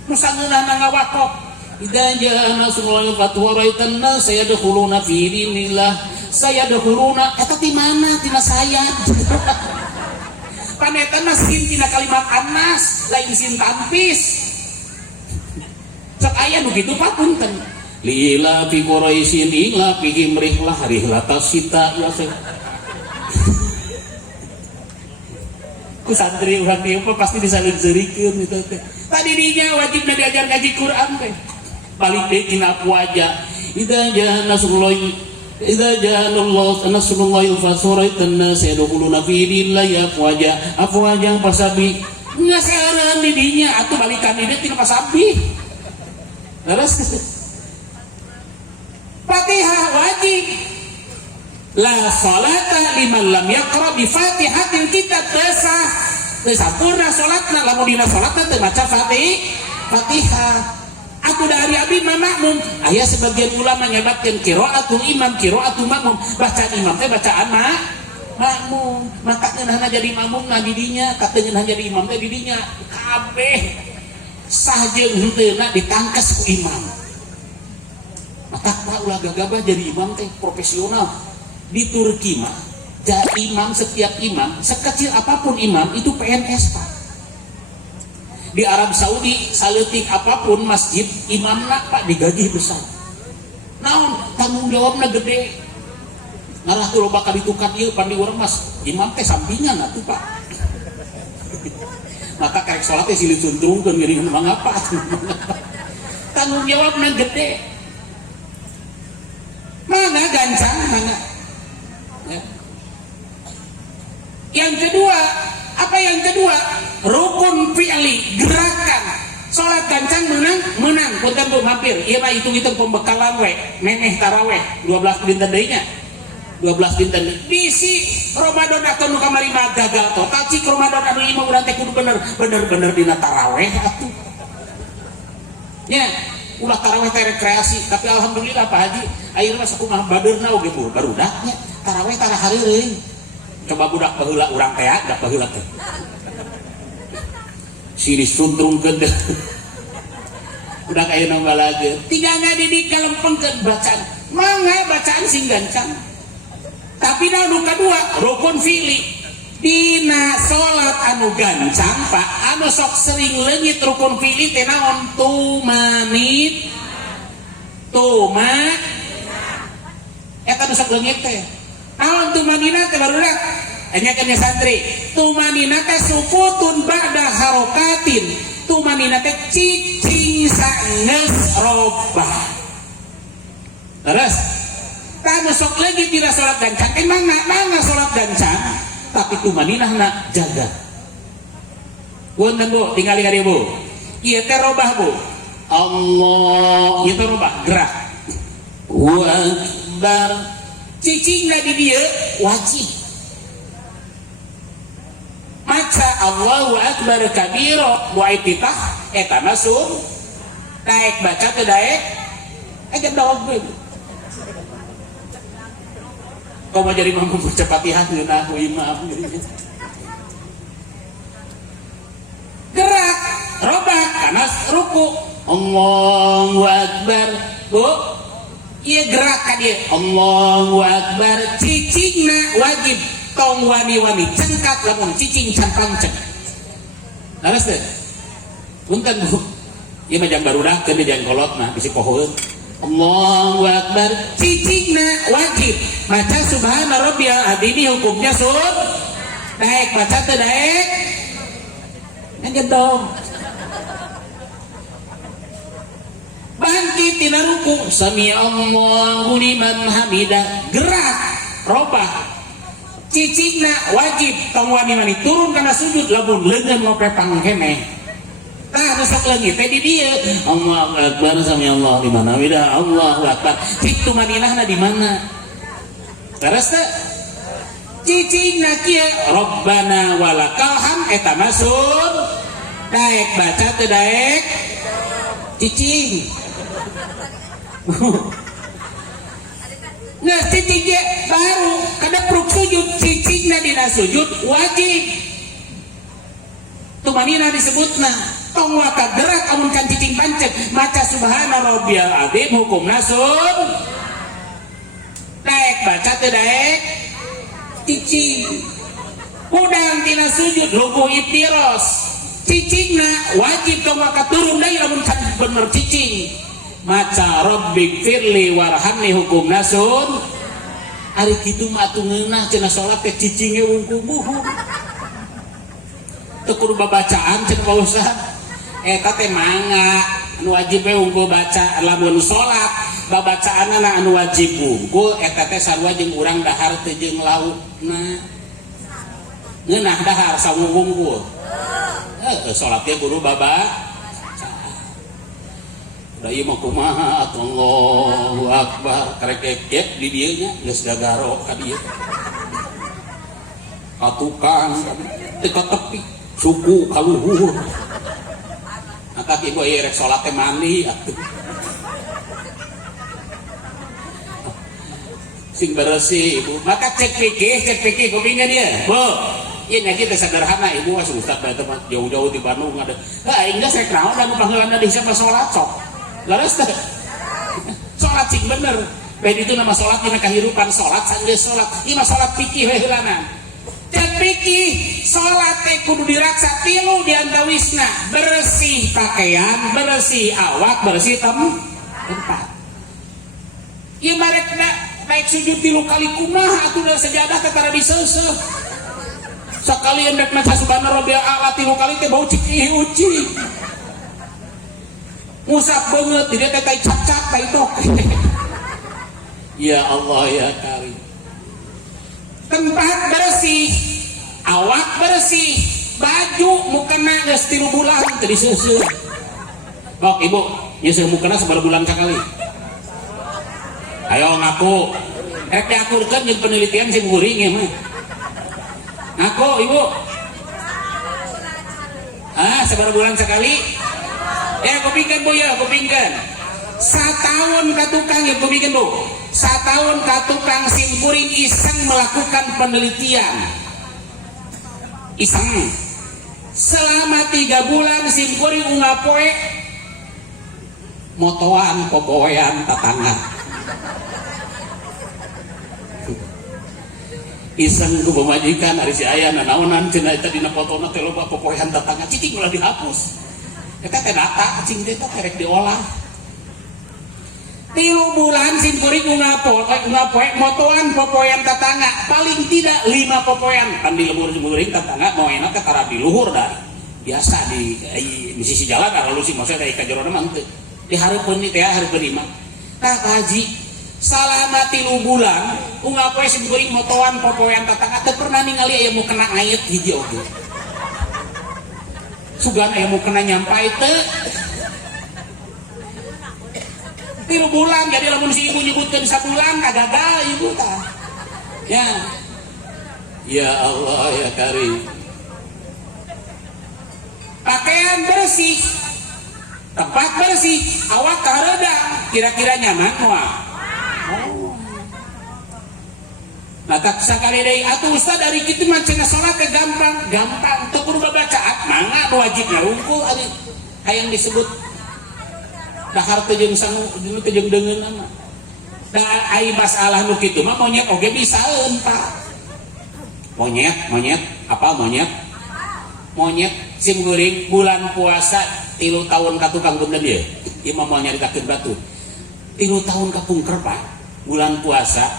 nu sangeunana ngawaqaf. Idza jaa nasrullahi wal fathu wa ra'aitan nas yadkhuluna fi dinillah sayadkhuluna eta ti mana tina saya. Panetana sin tina kalimat anas lain sin tanpis. Cek aya nu kitu papunten. Lila fi quraisyin ila fi himrihlah rihlatas sita ya se. Ku santri urang ieu pasti disaleuzeurikeun itu teh. Tadi dinya wajibna diajar ngaji Quran teh. Balik deui tina puaja. Idza jaa nasrullahi idza jaa nasrullahi fa suraitan nas yadkhuluna fi dinillahi afwaja pasabi ngasareun di dinya atuh balikan di tina pasabi. Terus Fatihah wajib. La salata liman lam yaqra bi Fatihatil kitab tasah. Teu sampurna salatna lamun dina salatna teu maca Fatihah. Aku dari abi makmum. Aya sebagian ulama nyebatkeun qiraatul imam, qiraatul makmum. Bacaan imam teh bacaan makmum. Maka ngeunahna jadi makmumna di dinya, kateu ngeunah jadi imam teh di dinya. Kabeh sah jeung heuteuna ditangkes ku imam. Maka ulah gagabah jadi imam teh profesional. Di Turki mah jadi imam, setiap imam sekecil apapun imam itu PNS Pak. Di Arab Saudi saleutik apapun masjid imamna Pak digaji besar. Naon tanggung jawabna gede. Ngarah tuh loba ka ditukan ieu pandi urang mas imam teh sampingan atuh Pak. Maka karek salat teh silih suntrungkeun geuning mangapa. Tanggung jawabna gede. Mana gancang mana. Ya. Yang kedua, apa yang kedua? Rukun fi'li, gerakan. Salat gancang menang punten Bu mampir. Ieu mah hitung-hitung pembekalan we, memeh taraweh 12 dinten deui nya. 12 dinten. Bisi Ramadan atuh nu kamari mah gagal total. Cik Ramadan anu imam urang teh kudu bener dina taraweh atuh. Nya, ulah taraweh teh rekreasi, tapi alhamdulillah Pak Haji, ayeuna mah sakumaha badeurna oge Bu, barudaknya taraweh tara hareureung. Coba budak baheula urang teh da baheula teh. Sini suntrungkeun budak ayeuna balageun tinggal ngadidik kalempengkeun bacaan mangga bacaan sing gancang. Tapi nu kadua rukun fi'li dina salat anu gancang Pak anu sok sering leungit rukun fi'li teh naon? Eta nu sok leungit teh naon tumanina teh barudak anyakeun santri tumanina teh sukutun ba'da harokatin tumanina teh cicing sanes robah terus tanu sok lagi tidak sholat gancang emang mana sholat gancang tapi tumaninah nak jaga punten Bu tinggali hari Bu ieu teh robah Bu Allah ieu teh robah gerak wa akbar cicingna di dieu wajib maca Allahu akbar kabira wa ititah eta masuk daek baca teh daek aja dawag deui kau mau jadi mampu baca Fatihah ngeunah imam gerak robak karena ruku Allahu akbar Bu ieu gerak ka dieu Allahu akbar cicingna wajib tong wani-wani cengkat lamun cicing can panceng laras teh punten Bu ieu mah jang barudak teh jang kolot mah bisi pohoeun Allahu akbar cicingna wajib maca subhana rabbiyal azim hukumnya sun daek baca teh daek ngan dong bangkit tina ruku sami Allahu liman hamidah gerak robah cicingna wajib tong wani-wani turun kana sujud lamun leungeun ngope pangheneh tah nu sok leungit teh di dieu Allahu akbar sami Allah di mana wida Allahu akbar kitu madinahna di mana terus teh cicingna kieu Rabbana walakal ham eta masuk daek baca teh daek cicing nah cicing ge baru kada pruk sujud cicingna dina sujud wajib tumanina disebutna tong waka gerak amun can cicing pancet maca subhana rabbiyal azim hukum nasun daek baca teh daek cicing udang tina sujud ruku itiros cicingna wajib tong waka turun deui lamun can bener cicing maca rabbik firli warhamni hukum nasun ari kitu mah atuh ngeunah cenah salat teh cicinge wungkul buhu teu kudu babacaan cenah Pak Ustaz eta teh mangga anu wajib we unggul baca lamun salat babacaanna anu wajib unggul eta teh sarua jeung urang dahar teh jeung laukna ngeunah dahar sawungkul salat teh kudu babaca da ieu mah kumaha Allahu akbar karek-karek di dieu nya geus gagaro ka dieu ka tukang teh ka tepi suku ka luhur maka ibu rek sholat teh mandi atuh sing bersih ibu maka cek pikir kupingnya dia Bu ini kita sederhana ibu was ustad bae teh jauh-jauh di Bandung ada aing geus rek naon anu pangeulanna di siapa sholat sok laras teh sholat sing bener bae itu nama sholat dina kahirupan sholat sanggeus sholat ieu mah sholat fikih we heulana cek pikir sholat teh kudu diraksa tilu diantawisna bersih pakaian bersih awak bersih tempat ieu marekna baik sujud tilu kali kumaha atuh sajadah teh tara diseuseuh sakali endek maca subhana rabbiyal a'la tilu kali teh bau cik uci musab beungeut dia teh cap-cap tai tok ya Allah ya Karim tempat bersih awak bersih baju mukena geus 3 bulan teu diseuseuh kok ibu nyeuseum mukena sabar bulan sakali ayo ngaku rek diakurkeun jeung penelitian sing guring ya mah ngaku ibu sabar bulan sekali ya kupingkeun Bu ya kupingkeun satahun ka tukang ya kupingkeun Bu satahun ka tukang simkuring iseng melakukan penelitian iseng selama 3 bulan simkuring ungapoe motoan popoean tatangga iseng ku pemajikan hari si aya nanaonan cenah eta dina fotona teh loba popoehan tetangga cicing ulah dihapus eta teh data cing teh kerek diolah 3 bulan sim kuring ngapoe motoan popoehan tetangga paling tidak 5 popoehan kan di lembur kuring tetangga mau enak teh tara di luhur da biasa di sisi jalan kalau lu sih maksudnya dari kajero mah teu dihareupeun teh hareupeun imam tah haji salama 3 bulan ngapoe sim kuring motoan popoehan tetangga teu pernah ningali aya mau kena ayat hiji oge sugan aya mau kena nyampai teu 3 bulan jadi lamun si ibu nyebutkeun sabulan kagagal ibu tah ya Allah ya Karim pakaian bersih tempat bersih awak karedang kira-kira nyaman moal nah tak sakali deui atuh ustad dari kitu mah cenah salat teh gampang teu kudu babacaan mangga nu wajib ngarungkul ari hayang disebut dahar teu jeung sangu teu jeung deungeunna da ai masalah nu kitu mah monyet oge bisaeun Pak monyet apa monyet sim geuring bulan puasa 3 tahun ka tukang beundeun ieu ieu mah moal nyaritakeun batu 3 tahun kapungker Pak bulan puasa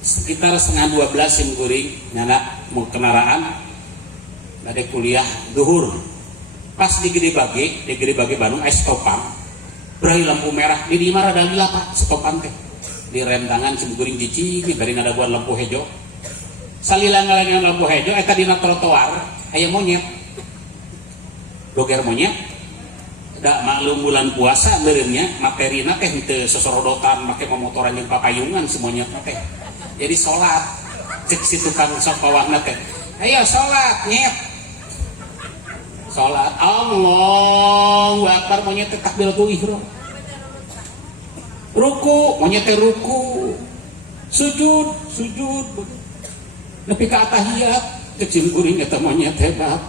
sekitar setengah 12 sim geuring nyana mau kendaraan bade kuliah duhur pas di Gede Bage Bandung aya stopang brai lampu merah di dieu mah rada lila Pak stopan teh di rem tangan sim geuring cicing bari ngadaguan lampu hejo salila ngalengan lampu hejo eta dina trotoar aya monyet doger monyet da maklum bulan puasa meureunnya materina teh teu sosorodotan make momotoran jeung papayungan si monyet teh jadi sholat cek si tukang sok pawahna teh ayo sholat nyet sholat Allahu Akbar monyet teh takbiratul ihram ruku monyet teh ruku sujud nepi ka tahiyat kecil kuring eta monyet hebat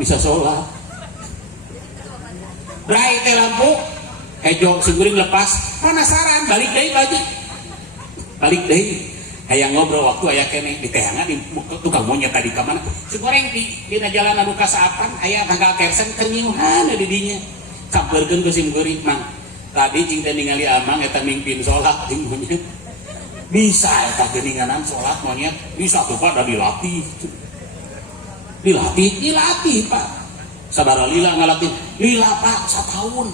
bisa sholat brai teh lampu hejo siguring lepas penasaran balik deui hayang ngobrol waktu aya keneh di tehangan di tukang monyet tadi ka mana sigoreng dina jalan anu kasaapan aya tanggal kersen kenyuhan di dinya cambeurkeun ku sim geuring mang tadi cing teh ningali amang eta mingpin salat jeung monyet bisa eta geuninganan salat monyet bisa tuh Pak da dilatih Pak sabaraha lila ngalatih lila Pak 1 tahun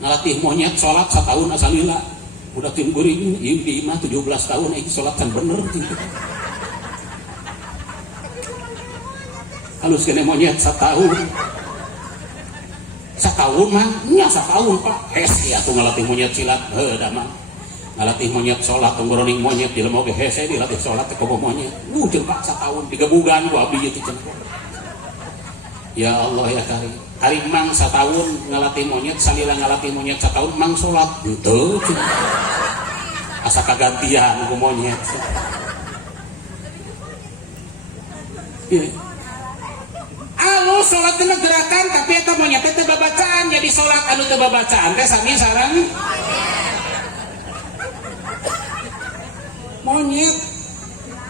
ngalatih monyet salat 1 tahun asal lila udah tim geuring ieu di imah 17 tahun iki salat kan bener gitu. Halus kene monyet 1 tahun. 1 tahun mah nya 1 tahun Pak. Hese atuh ngalatih monyet silat heuh da mah. Ngalatih monyet salat tonggroning monyet di lemah ge hese dilatih salat teh komo monyet. Jeung Pak 1 tahun 3 bulan ku abdi ieu teh cenah. Ya Allah ya Karim. Hari mang 1 tahun ngalatih monyet, salila ngalatih monyet 1 tahun mang salat gitu. Asa kagantian ku monyet. Alus salat teh gerakan tapi eta monyet teh babacaan jadi salat anu teu babacaan teh sami sareng monyet.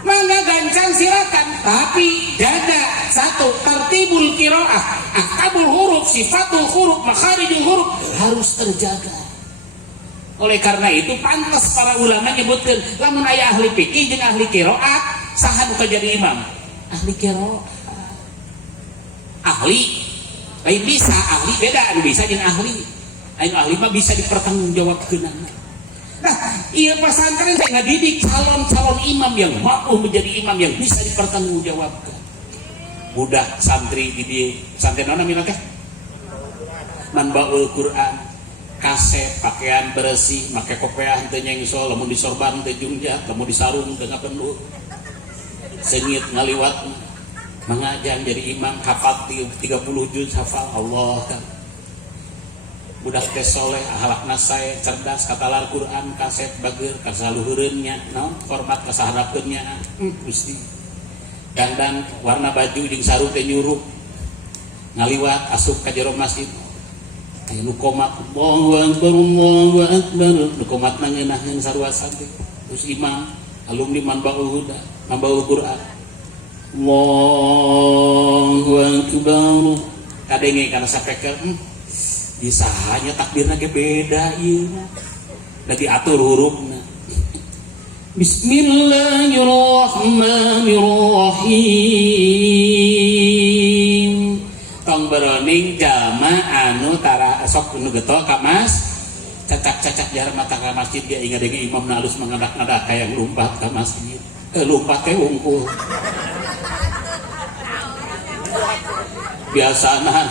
Mangga gancang silakan tapi jaga 1 tartibul qiraah ahkamul huruf sifatul huruf makharijul huruf harus terjaga. Oleh karena itu pantas para ulama nyebutkeun lamun aya ahli fikih jeung ahli qiraat saha nu jadi imam ahli qiraat ahli lain bisa ahli beda anu bisa jeung ahli anu ahli mah bisa dipertanggungjawabkeun. Nah, iya pesantren teh ngadidik calon-calon imam yang mampu menjadi imam yang bisa dipertanggungjawabkan. Budak santri di pesantren mana mina teh? Manbaul Quran, kaset, pakaian bersih, make kopiah teu nyengsol, lamun disorban teu jungjat, lamun disarung teu ngapendut. Sengit ngaliwat mangajang jadi imam hafal 30 juz hafal Allah kan. Budak teh soleh, ahlakna sae, cerdas, katalar Quran, kaset bageur, kasaluhureunnya, naon format kasaharapkeunnya, Gusti. Dandan warna baju jeung sarung teh nyuruh. Ngaliwat asup ka jero masjid. Aya nu qomat, Allahu Akbar, Allahu Akbar. Nu qomatna ngeunaheun sarua santri. Terus imam alumni Manbaul Huda, Manbaul Quran. Allahu Akbar. Kadenge kana sapeker bisa hanya takbirna ge beda ieu. Lagi atur hurufna. Bismillahirrahmanirrahim. Tong beroning jalma anu tara sok nu getol ka mas cacak-cacak jarang mata ka masjid ge ingat dengan imam halus mengadak-ngadak kayak lompat ka masjid. Lompat teh unggul. Biasana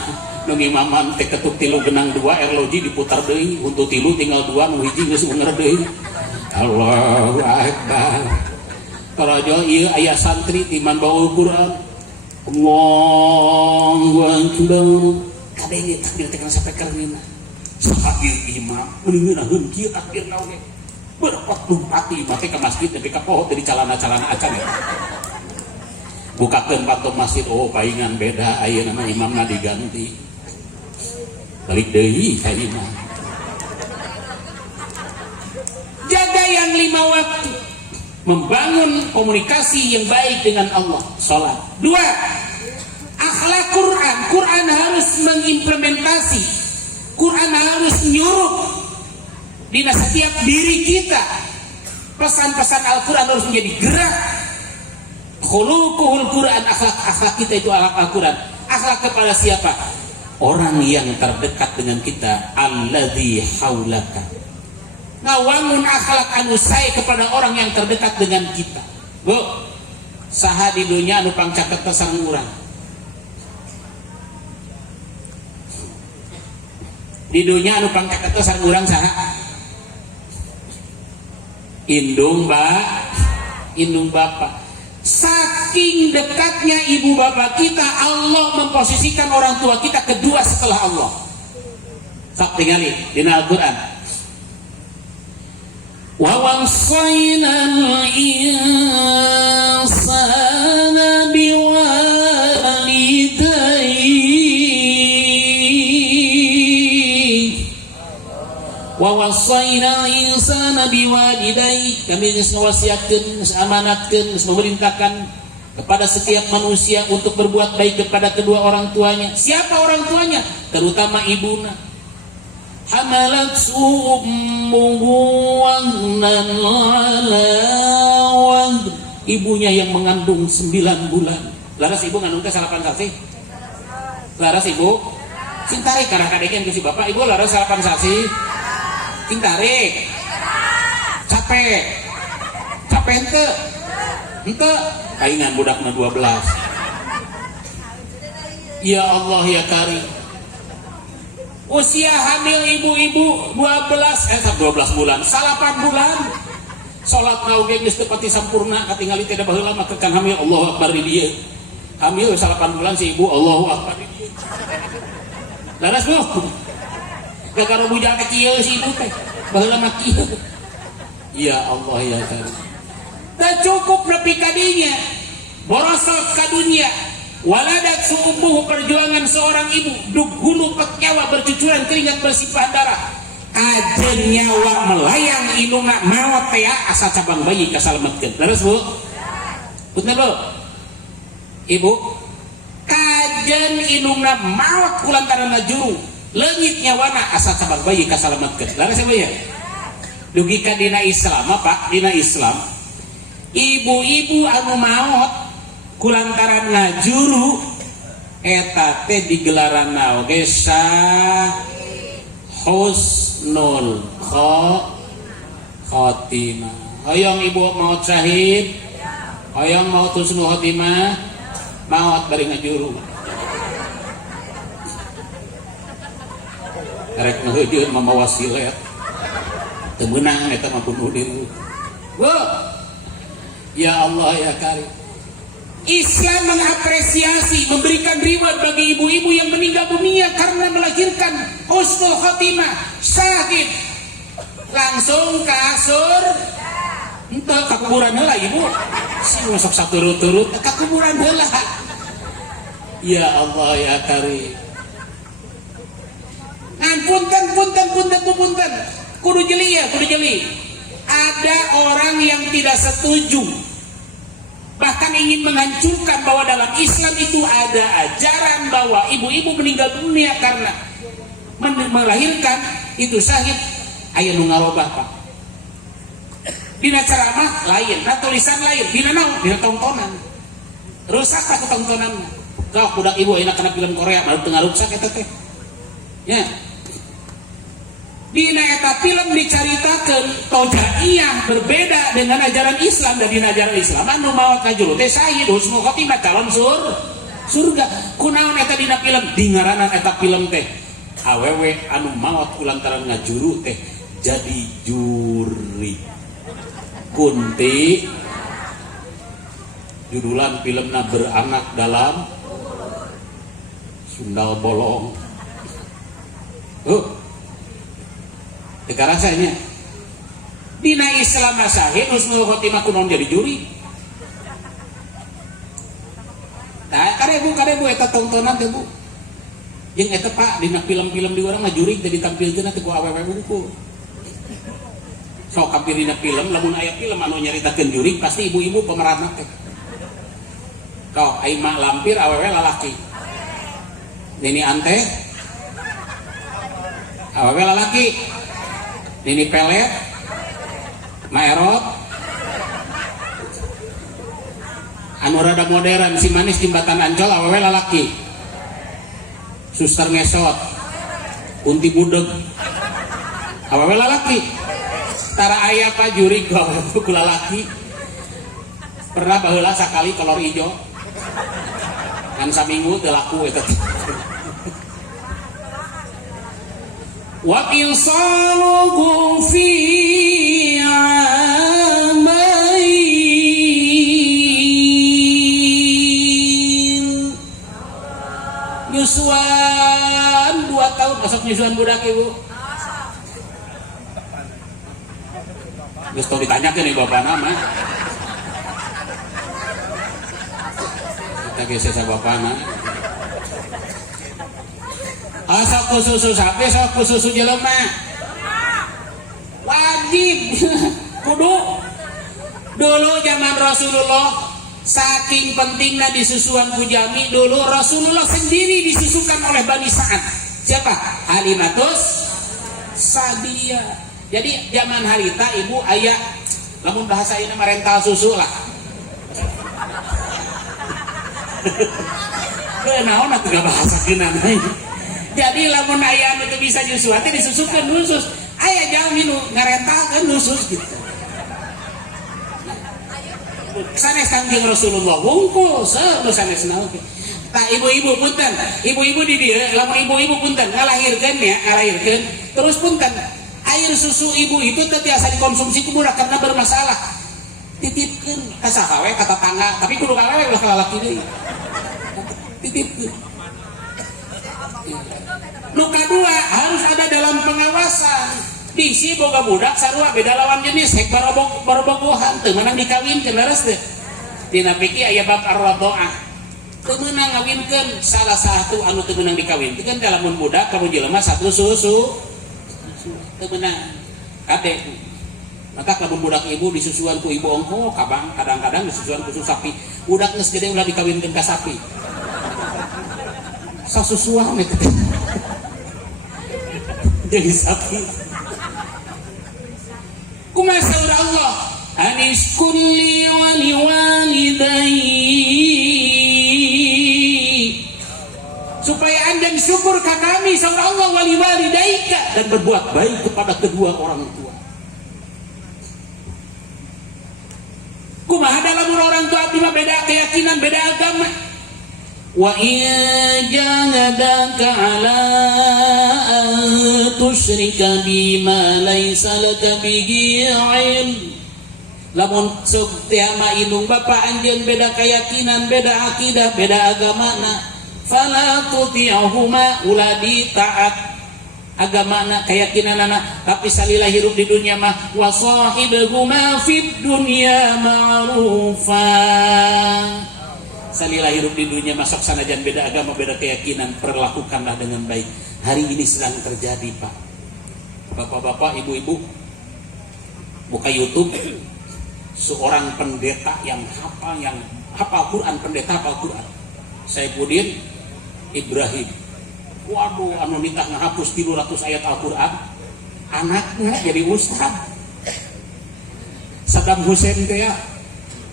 nu imaman teh ketuk tilu genang 2 erloji diputar deui untuk tilu tinggal 2 nu hiji geus bener deui. Allahu Akbar. Karajo ieu aya santri di Manbaul Quran. Allahu Akbar. Kadenge takbir teh kana sapeker nina. Saha ieu imam meungeunahun kieu takbir naon ge. Berpat lumpati mate ka masjid nepi ka poho dari calana-calana acan ya. Bukakeun patung masjid paingan beda ayeuna mah imamna diganti. Balik deui ka imam. Jaga yang 5 waktu, membangun komunikasi yang baik dengan Allah, sholat. 2, akhlak Quran. Quran harus mengimplementasi, Quran harus nyuruh di setiap diri kita. Pesan-pesan Al-Quran harus menjadi gerak. Khuluquhul Quran, akhlak kita itu akhlak Al-Quran. Akhlak kepada siapa? Orang yang terdekat dengan kita. Alladzi haulaka. Ngawangun akhlak anu sae kepada orang yang terdekat dengan kita. Bu, saha di dunia anu pangcaket sareng urang. Di dunia anu pangcaket sareng urang saha? Indung bapak. Saking dekatnya ibu bapak kita, Allah memposisikan orang tua kita kedua setelah Allah. Sok tingali dina Al-Qur'an. Wa wasainal insana biwalidayhi wa wasainal insana biwalidayhi. Kami geus ngawasiatkeun, geus amanatkeun, geus memerintahkan kepada setiap manusia untuk berbuat baik kepada kedua orang tuanya. Siapa orang tuanya? Terutama ibuna. Hamalat ummuhu wahnan ala wahn. Ibunya yang mengandung 9 bulan. Laras ibu ngandung teh salapan sasi? Laras ibu? Sing tarik karena kadekeun ku si bapak. Ibu laras salapan sasi? Sing tarik. Capek henteu? Henteu. Kaingan budakna 12. Ya Allah ya Karim. Usia hamil ibu-ibu 12 bulan, 8 bulan. Salat nauge geus teu pati sampurna, katingali teh da baheula mah kekan hamil Allahu Akbar di dieu. Hamil 8 bulan si ibu Allahu Akbar di dieu. Laras Bu. Gara-gara bujang teh kieu si ibu teh. Baheula mah kieu. Ya Allah ya Karim. Teu cukup nepi ka dinya. Borosot ka dunia. Waladat su'umuhu, perjuangan seorang ibu, duk hulu peknyawa bercucuran keringat bersifat darah. Kajen nyawa melayang inuna maot teh asa cabang bayi kasalametkeun. Terus Bu? Bener Bu? Ibu? Kajen inuna maot kulantaran juru. Leungit nyawana asa cabang bayi kasalametkeun. Terus Bu ya? Dugi ka dina Islam Pak, dina Islam. Ibu-ibu anu maot kulantaran ngajuru eta teh digelaran naoge husnul khotimah. Hoyong ibu maot syahid, hoyong maot husnul khotimah, maot bari ngajuru. Karek ngeujeun mamawa silet. Teu meunang eta mah bunuh diri. Bu. Ya Allah ya Karim. Islam mengapresiasi, memberikan reward bagi ibu-ibu yang meninggal dunia karena melahirkan husnul khotimah, syahid. Langsung kasur entah kakuburan heula ibu. Si masuk saturut-turut kakuburan heula. Ya Allah ya Karim. Punten. Kudu jeli ya, kudu jeli. ada orang yang tidak setuju, bahkan ingin menghancurkan bahwa dalam Islam itu ada ajaran bahwa ibu-ibu meninggal dunia karena melahirkan itu syahid. Aya nu ngarobah Pak. Dina ceramah lain, nah tulisan lain, dina naon, dina tontonan. Rusak tak tontonan. Kau budak ibu enak kena film Korea, baru tengah rusak eta teh. Ya. Dina eta film dicaritakeun tojaiyah berbeda dengan ajaran Islam. Dan dina ajaran Islam anu mawa ka juru teh syahid husnul khotimah calon surga. Kunaon eta dina film? Dingaranan eta film teh awewe anu maot ulantaran ngajuru teh jadi juri. Kunti judulan filmna beranak dalam sundal bolong. Teka rasanya dina Islam syahid husnul khotimah kunaon jadi juri. Nah, karebu eta tontonan teh Bu. Jeung eta Pak dina film-film di urang ngajuri teh ditampilkeun teh ku awewe unggul. Sok kampir dina film lamun aya film anu nyaritakeun juri pasti ibu-ibu pemeranna teh. Kau ai mah lampir awewe lalaki. Nini ante awewe lalaki. Nini pelet maerot anu rada modern si manis jembatan Ancol awewe lalaki. Suster ngesot kunti budeg awewe lalaki. Tara aya Pak juri awewe ku lalaki. Pernah baheula sakali kolor ijo kan saminggu teu laku eta. Wa insaluhu fi amain nyusuan 2 tahun masuk nyusuan budak ibu. Geus tau ditanyakeun nih bapak nama. Kita geus sa bapana. Asal kususu sapi, asal kususu jelema wajib kudu. Dulu zaman Rasulullah saking pentingnya disusuan bujami, dulu Rasulullah sendiri disusukan oleh Bani Sa'ad. Siapa? Halimatus Sa'diyah. Jadi zaman harita ibu ayah lamun bahasa ini merental susu lah. Kenaon atuh bahasa keunana. Jadi lamun ayah itu bisa nyusuan disusukan khusus. Ayah jangan minum ngarentalkeun khusus gitu. Sanes kangjeng Rasulullah wungkul sanes naon. Tah ibu-ibu punten, ibu-ibu di dieu lamun ibu-ibu punten ngalahirkeun ya, ngalahirkeun terus punten air susu ibu itu teh tiasa dikonsumsi ku budak karena bermasalah. Titipkeun ka saha we ka tetangga, tapi kudu ka wewe ulah ka lalaki deui. Titipkeun. Nu kadua harus ada dalam pengawasan. Bisi boga budak sarua beda lawan jenis hek barobogohan teu meunang dikawinkeun leres teu. Dina piki aya bab ar-radhaah. Teu meunang ngawinkeun salah satu anu teu meunang dikawinkeun ka lamun budak kamu jelema satu susu. Teu meunang. Kade. Maka lamun budak ibu disusuan ku ibu ongko kabang kadang-kadang disusuan ku susu sapi. Budak geus gede ulah dikawinkeun ka sapi. Sasusuan eta. Jadi sapi. Kumaha saur Allah? Anis kulli wali walidayhi. Supaya Anda syukur ke kami saur Allah wali walidaika dan berbuat baik kepada kedua orang tua. Kumaha dalam orang tua abdi mah beda keyakinan, beda agama. Wa in jahadaka ala an tusyrika bima laysa laka bihi ilm. Lamun sok teh mah indung bapa anjeun beda keyakinan, beda akidah, beda agamana, fala tuti'huma ulah ditaat agamana keyakinanana, tapi salila hirup di dunia mah wa sahibhuma fid dunya ma'rufa. Salila hirup di dunia masuk sanajan beda agama, beda keyakinan, perlakukanlah dengan baik. Hari ini sedang terjadi Pak. Bapak-bapak, ibu-ibu, buka YouTube, seorang pendeta yang hafal Quran, pendeta hafal Quran, Saifuddin Ibrahim. Waduh, anu nitah ngahapus 300 ayat Al-Quran, anaknya jadi ustaz. Saddam Hussein teh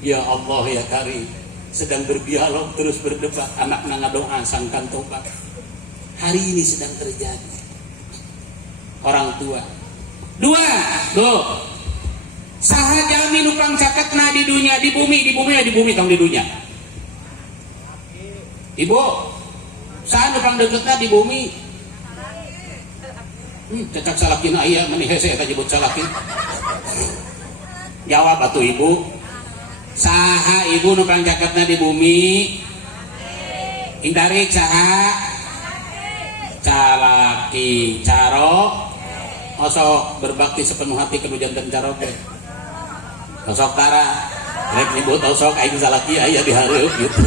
ya Allah ya Karim, sedang berdialog terus berdebat, anaknya ngadoa sangkan tobat. Hari ini sedang terjadi. Orang tua. Dua, saha jalmi nu pangcaketna di dunia, di bumi tong di dunia. Ibu, saha nu pangdeketna di bumi? Cecak salakina aya mani hese eta nyebut salakin. Jawab atuh ibu. Saha ibu nu pangcaketna di bumi? Hindari saha? Calaki, carok. Osok berbakti sepenuh hati ke janten carok. Osok tara, rek nyebut osok aing salaki aya di hareup gitu.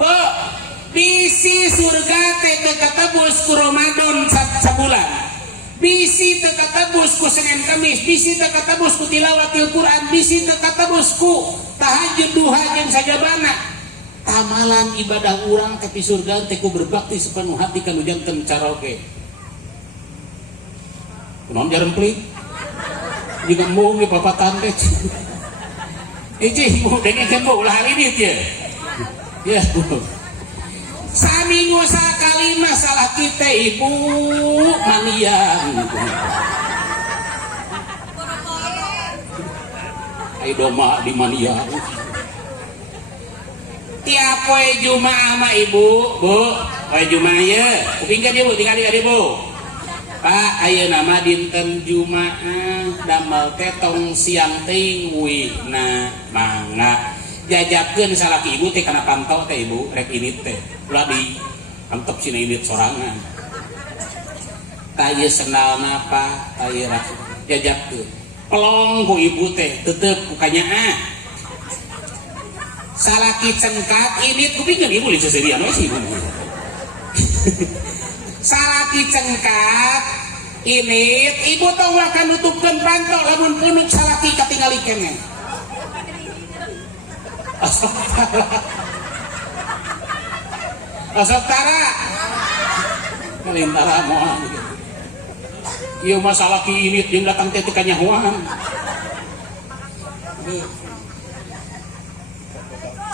Oh, bisi surga teh ketebus ku Ramadan sabulan. Bisi teu katebus ku Senin Kamis, bisi teu katebus ku tilawatil Quran, bisi teu katebus ku tahajud duha jeung sajabana. Amalan ibadah urang tapi surga teh ku berbakti sepenuh hati kanu janten caroge. Kunaon jaremplik? Jiga mung di papatan teh. Iji mau dengekeun mau ulah hari ini teh. Ya. Saminggu sakali masalah kita ibu manian. Ai doma di manian. Tiap poe Jumaah mah ibu, Bu, poe Jumaah ya. Kuping ka ibu tinggal di Bu. Pak, ayeuna mah dinten Jumaah damel teh tong siang teuing wihna mangga. Jajabkeun salaki ibu teh kana pantau teh ibu rek init teh. Ulah di antep sina init sorangan. Tah ieu sendalna Pak, aya rek jajabkeun. Pelong ku ibu teh tetep ku kanyaa. Salaki cengkat init kupingkeun ibu lieu seserian we sih ibu. Salaki cengkat init ibu tong akan nutupkeun pantau lamun punuk salaki katingali keneh. Asatara kalintara moal ieu masalah ki init jeung datang teh teu kanyahoan.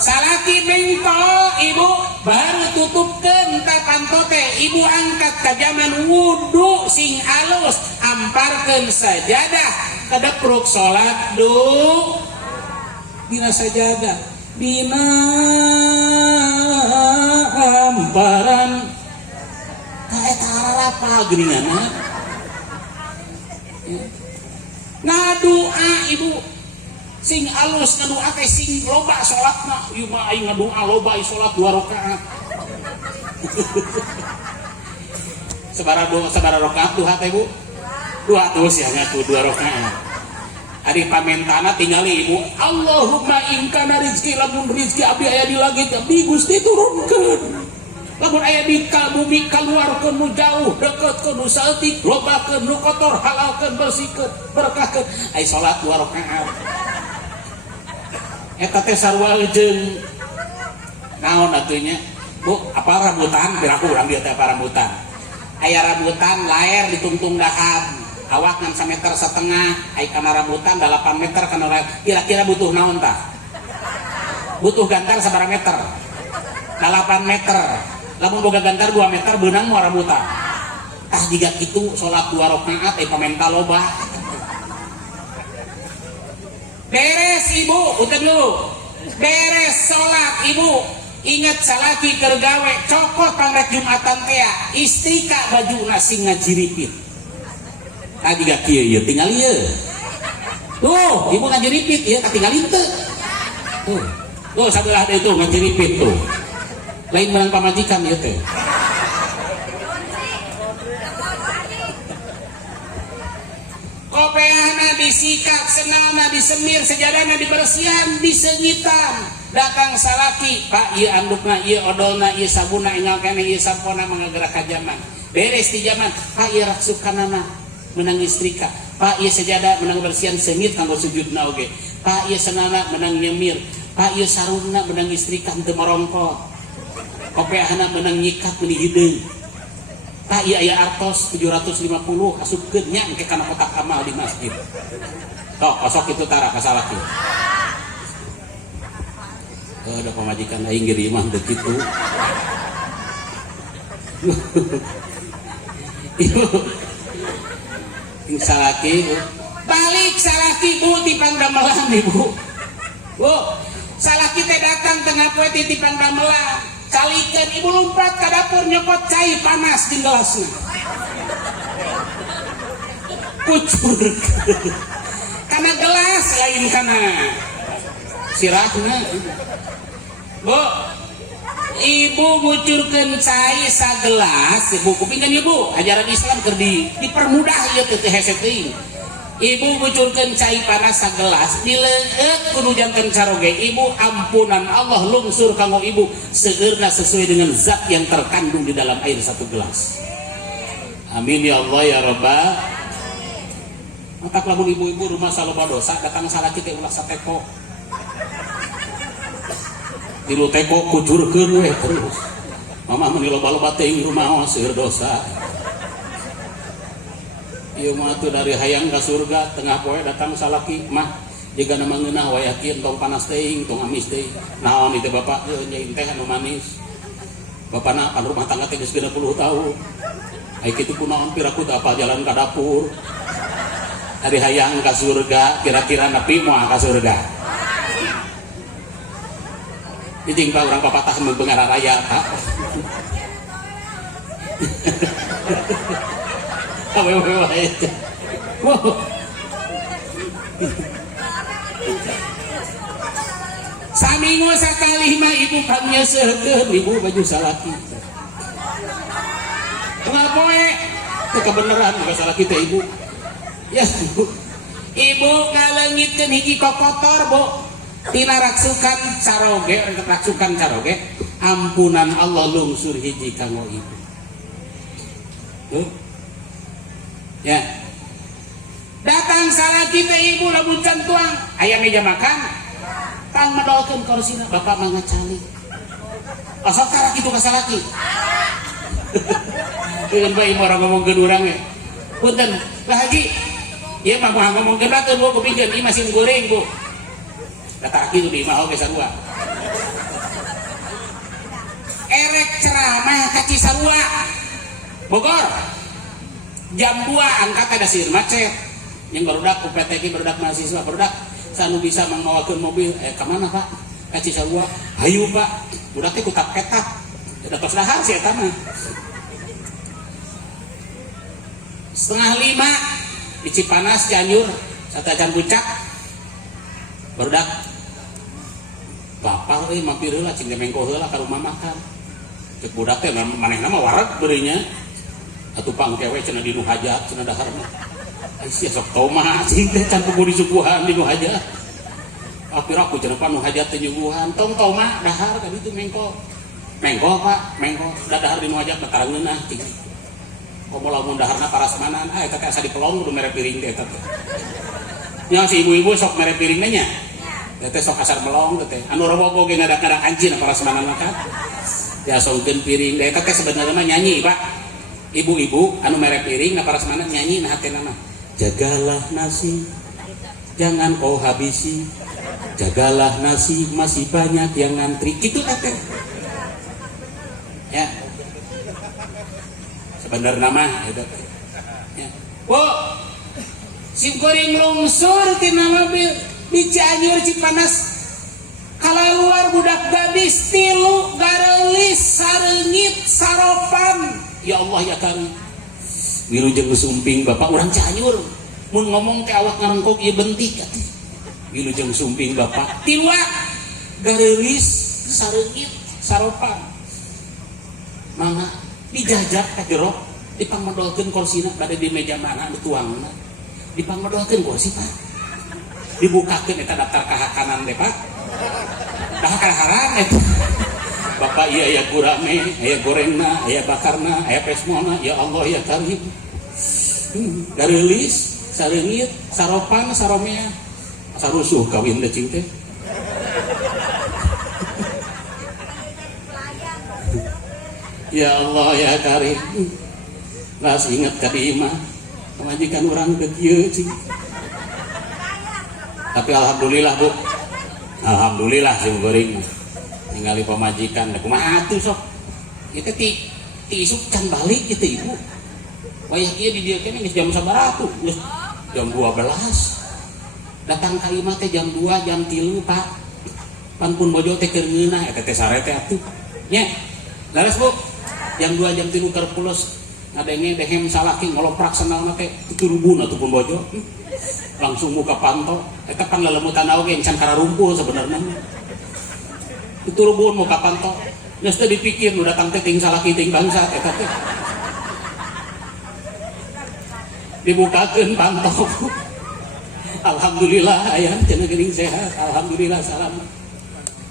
Salaki bengkol ibu baru tutupkeun ka panto teh ibu angkat ka jaman wudu sing alus amparkeun sajadah kadepruk salat du dina sajadah dina hamparan ka eta harapa geuninganna ngadua ibu sing alus ngadua teh sing loba salatna ieu mah aing ngadua loba i salat 2 rakaat sabaraha rakaat duha teh Bu 2 tuh sia ngatu 2 rakaat. Ari pamentana tinggali ibu Allahumma in kana rizki lamun rizki abdi aya di langit abdi Gusti turunkeun lamun aya di bumi kaluarkeun nu jauh deketkeun nu saeutik lobakeun nu kotor halalkeun bersihkeun berkahkeun ai salat 2 rakaat eta teh sarua jeung naon atuh nya Bu apa rambutan piraku urang dieu teh apa rambutan aya rambutan laer ditungtung dahan awak 6 meter setengah ai kana rambutan 8 meter kana kira-kira butuh naon tah butuh gantar sabaraha meter 8 meter lamun boga gantar 2 meter beunang moal rambutan tah jiga kitu salat 2 rakaat ai pamenta loba beres ibu utek dulu beres salat ibu ingat salaki keur gawe cokot pangrek Jumatan teh istrika bajuna sing ngajiripit. Tadi gak kieu ieu tinggal ieu. Tuh, ibu ngajiripit ieu katingali teu. Tuh sabelah teh tuh ngajiripit tuh. Lain menang pamajikan ieu teh. Kopeahna disikat, senalna disemir, sejadahna dibersihan, disengitan. datang salaki pak ieu andukna ieu odolna ieu sabuna ingal keneh ieu sampona manggerak ka jaman beres di zaman pak ieu raksukanana menang istrika pak ieu sejadah menang bersihan sengit kanggo sujudna oge pak ieu senana menang nyemir pak ieu sarungna menang istrika teu merongkot kopeahna menang nyikat meuni hideung pak ieu aya artos 750 asupkeun nya engke kana kotak amal di masjid tok kosok itu tara ka salaki ada pemajikan aing ge imah dek kitu. Salaki balik salaki bu ti pangdamelan ibu. Bu, salaki teh datang tengah poe ti pangdamelan. Calikeun ibu lompat ka dapur nyokot cai panas di gelasna. Kucur. Kana gelas lain kana sirahna. Bu, ibu bucurkeun cai sagelas, ibu kupingkeun ibu, ajaran Islam keur dipermudah ieu teh hese teuing. Ibu bucurkeun cai panas sagelas, dileueut kudu janten caroge, ibu ampunan Allah lungsur kanggo ibu seueurna sesuai dengan zat yang terkandung di dalam air satu gelas. Amin ya Allah ya Rabbal. Maka lamun ibu-ibu rumah saloba dosa datang salaki teh ulah sateko. Tilu teko kucurkeun we terus. Mama meni loba-loba teuing rumah seueur dosa. Ieu mah tuh dari hayang ka surga tengah poe datang salaki mah jigana mangeunah wayakin tong panas teuing tong amis teuing. Naon ieu teh bapak nyain teh anu manis. Bapana kan rumah tangga teh geus 60 tahun. Ai kitu kunaon piraku teh apal jalan ka dapur. Dari hayang ka surga kira-kira nepi moal ka surga. Ditinggal orang papatah membengara raya kak. Awewe itu. Saminggu sakali mah ibu pamieuseukeun ibu baju salaki. Tengah poe teu kebeneran bukan salaki teh ibu. Ya ibu. Ibu ngaleungitkeun hiji kokotor, Bu. Tina raksukan caroge, raksukan caroge, ampunan Allah lungsur hiji kanggo ibu. Tuh. Ya. Datang salaki teh ibu lamun can tuang, aya meja makan. Kang medolkeun korsina, bapak mah ngacali. Asal kara kitu ka salaki. Keun bae orang ngomongkeun urang we. Punten, Pak Haji. Ieu mah moal ngomongkeun batur Bu kupingkeun ieu masih goreng Bu. Kata aki itu di imah oge sarua. Erek ceramah ka Cisarua Bogor jam 2 angkat ada sir macet yang barudak UPTK barudak mahasiswa barudak sanu bisa mengawakeun mobil kemana Pak ka Cisarua hayu Pak budak teh kutak ketak udah tos dahar si eta mah 4:30 di Cipanas Cianjur satajan puncak barudak bapak mampir heula cing mengko heula ka rumah makan. Cek budak teh manehna mah wareg beurinya. Atuh pangkewe cenah di nu hajat cenah dahar mah. Ai sia sok toma cing teh can kudu disuguhan di nu hajat. Apiraku cenah pa nu hajat teh nyuguhan tong toma dahar ka ditu mengko. Mengko Pak, mengko dahar di nu hajat batarangeunah cing. Komo lamun daharna parasmanan eta teh asa dipelong kudu mere piring teh eta teh. Nya si ibu-ibu sok mere piringna nya. Tete sok kasar melong tete anu robogo ge ngadak-ngadak anjing para semanan makan ya songkeun piring da eta teh sebenarnya mah nyanyi Pak ibu-ibu anu mere piring na para semanan nyanyi nah hatena mah jagalah nasi jangan kau habisi jagalah nasi masih banyak yang ngantri kitu tete ya sebenarnya mah eta ya Bu sim goreng lungsur tina mobil di Cianjur Cipanas kalaluar budak gadis tilu garelis sareungit saropan ya Allah ya Kang wilujeng sumping bapak urang Cianjur mun ngomong teh awak ngarengkok ieu bentik atuh wilujeng sumping bapak tilua garelis sareungit saropan mangga dijajak ka jero dipangmedolkeun korsina bade di meja mana tuangna dipangmedolkeun kursi Pak dibukakeun eta daftar kahakanan deh Pak dah haram itu bapak iya ya gurame aya gorengna aya bakarna aya pesmona ya Allah ya karim garelis sareungit saropan saromea sarusuh kawin teh cing teh ya Allah ya karim ras inget ka dieu mah pamajikan urang teh kieu cing tapi alhamdulillah Bu alhamdulillah sih goreng ningali pamajikan kumaha atuh sok ieu teh ti isukan balik gitu ibu wayah kieu di dieu keneh geus jam sabaraha geus jam 12 datang ka imah teh jam 2 jam 3 Pak pan pun bojo teh keur ngeunah eta teh sare teh atuh nya laras Bu jam 2 jam 3 keur pulos ngadenge dehem salaki ngeloprak senalna teh turubun atuh pun bojo langsung muka panto eta kan lelemutan oge encan kararumpul sebenarnya turubun muka panto geus teu dipikir nu datang teh ting salaki ting bangsa eta teh dibukakeun panto alhamdulillah aya cenah geuning sehat alhamdulillah salamet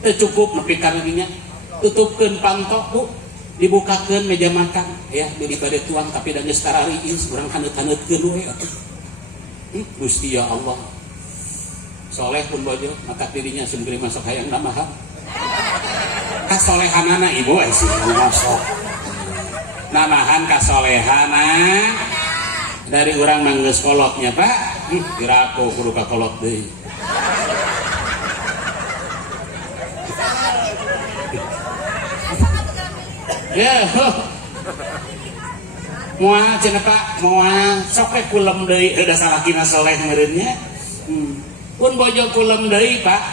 teu cukup nepi ka dinya tutupkeun panto Bu dibukakeun meja makan ya beri bade tuang tapi da geus tarariis urang haneut-haneutkeun we atuh Gusti ya Allah soleh pun bojo maka dirinya sendiri masuk hayang namaha kasolehanana ibu sih masuk namahan kasolehana dari orang manggeus kolotnya Pak dirako kudu ka kolot deui ya moal cenah Pak moal sok we kulem deui da salakina soleh meureunnya pun bojo kulem deui Pak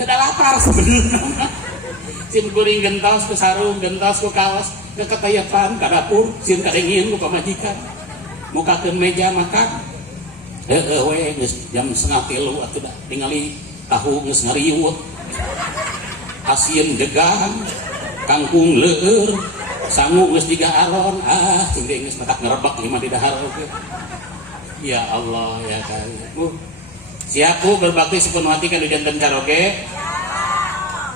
teu da lapar sebenarnya sin kuring gentos ku sarung gentos ku kaos keketayapan ka dapur sin kadengieun ku pamajikan mukakeun meja makan heueuh we geus jam 2:30 atuh da ningali tahu geus ngariweuh asin degan kangkung leueur sangu geus diga aron cing deui geus matak ngerebek imah di dahar oge ya Allah ya kali Bu siap Bu berbakti sepenuh hati kana janten karaoke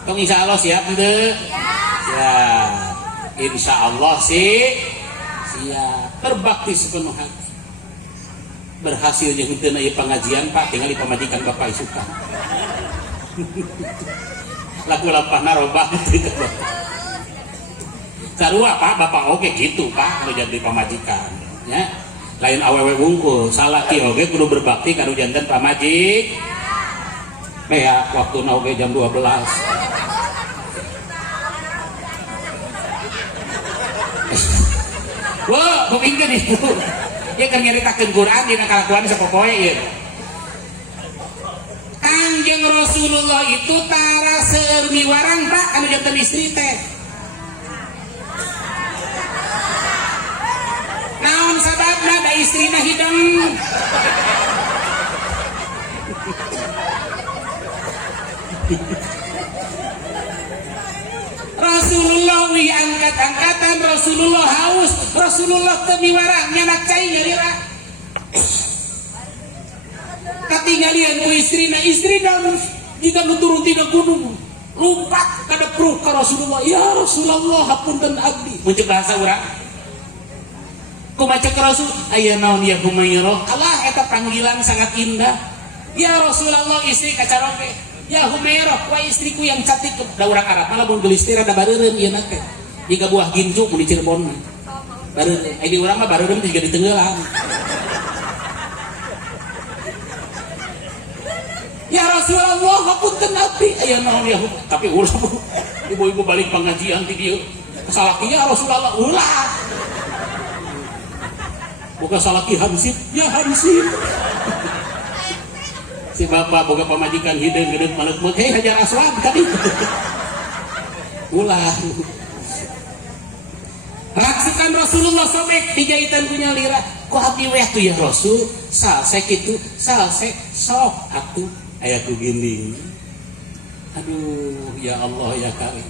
tong insyaallah siap teu ya insyaallah sih siap berbakti sepenuh hati berhasil jeung henteu ieu pengajian Pak tinggal di pamajikan Bapak isukan laku lampahna robah sarua Pak Bapak oge gitu Pak anu jadi pamajikan nya lain awewe wungkul salaki oge kudu berbakti kanu janten pamajik ya waktuna oge jam 12 wah kupingkeun itu ya kan nyaritakeun Quran dina kalakuan sapopoe ieu Kangjeng Rasulullah itu tara seueur miwarang Pak anu janten istri teh naon sababna da istrina hideng Rasulullah wi angkat-angkatan Rasulullah haus Rasulullah teu miwarang nyanak cai nyarira katinggalian ku istrina jika nu turun tina gunung lumpat kadepruk ka Rasulullah ya Rasulullah hapunten abdi muncul bahasa urang kumaca ke Rasul aya naon ya Humairah Allah eta panggilan sangat indah ya Rasulullah istri kacaroke ya Humairah wa istriku yang cantik da urang Arab malah mun gelis teh rada bareureum ieu teh jiga buah gincu mun di Cirebon mah bareureum di urang mah bareureum juga di Tenggelam ya Rasulullah hapunten abdi aya naon ya tapi ulah ibu-ibu balik pengajian ti dieu salaki ya Rasulullah ulah boga salaki hansip ya hansip si bapak boga pamajikan hideung gedeut maneut mah hei Hajar Aswad tadi ulah raksukan Rasulullah sobek dijahitan punya lira ku abdi weh tuh ya Rasul salse kitu salse sok atuh aya ku ginding aduh ya Allah ya karim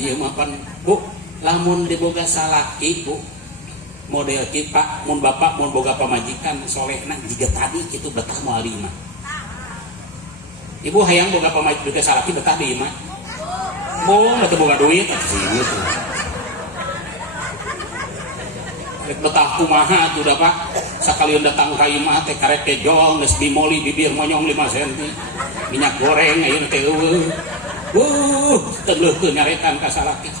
ieu mah pan Bu lamun diboga salaki Bu model kita mun bapak mun boga pamajikan solehna jiga tadi kitu betah moal imah ibu hayang boga pamajikan salaki betah di imah bong batu boga duit atau sih gitu betah kumaha tuh dapat sekalian datang ke imah teh karek kejong geus bimoli bibir monyong 5 cm minyak goreng ayeuna teh terleukeun nyaretan ka salaki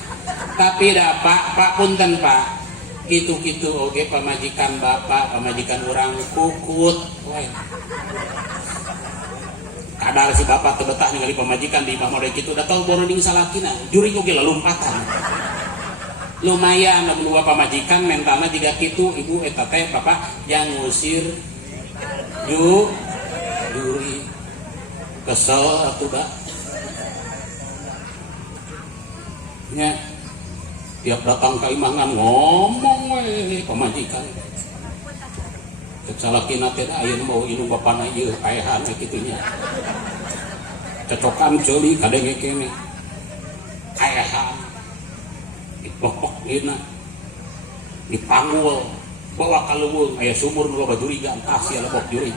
tapi da pak punten pak gitu-gitu oge pamajikan bapak pamajikan orang kukut wae kadar si bapak teu betah ningali pamajikan di imah model kitu da tau boroding salakina juring oge lalumpatan lumayan lamun dua pamajikan mentalna jiga kitu ibu eta teh bapak yang ngusir juri kesel atuh da nya tiap datang ke imangan ngomong we pamajikan cek salakina teh ayeuna mau indung bapana ieu paehan kitu nya cocokan ceuli kadenge kene paehan dipokok dina dipanggul bawa ka leuweung aya sumur nu loba jurigan tas sia lebok juri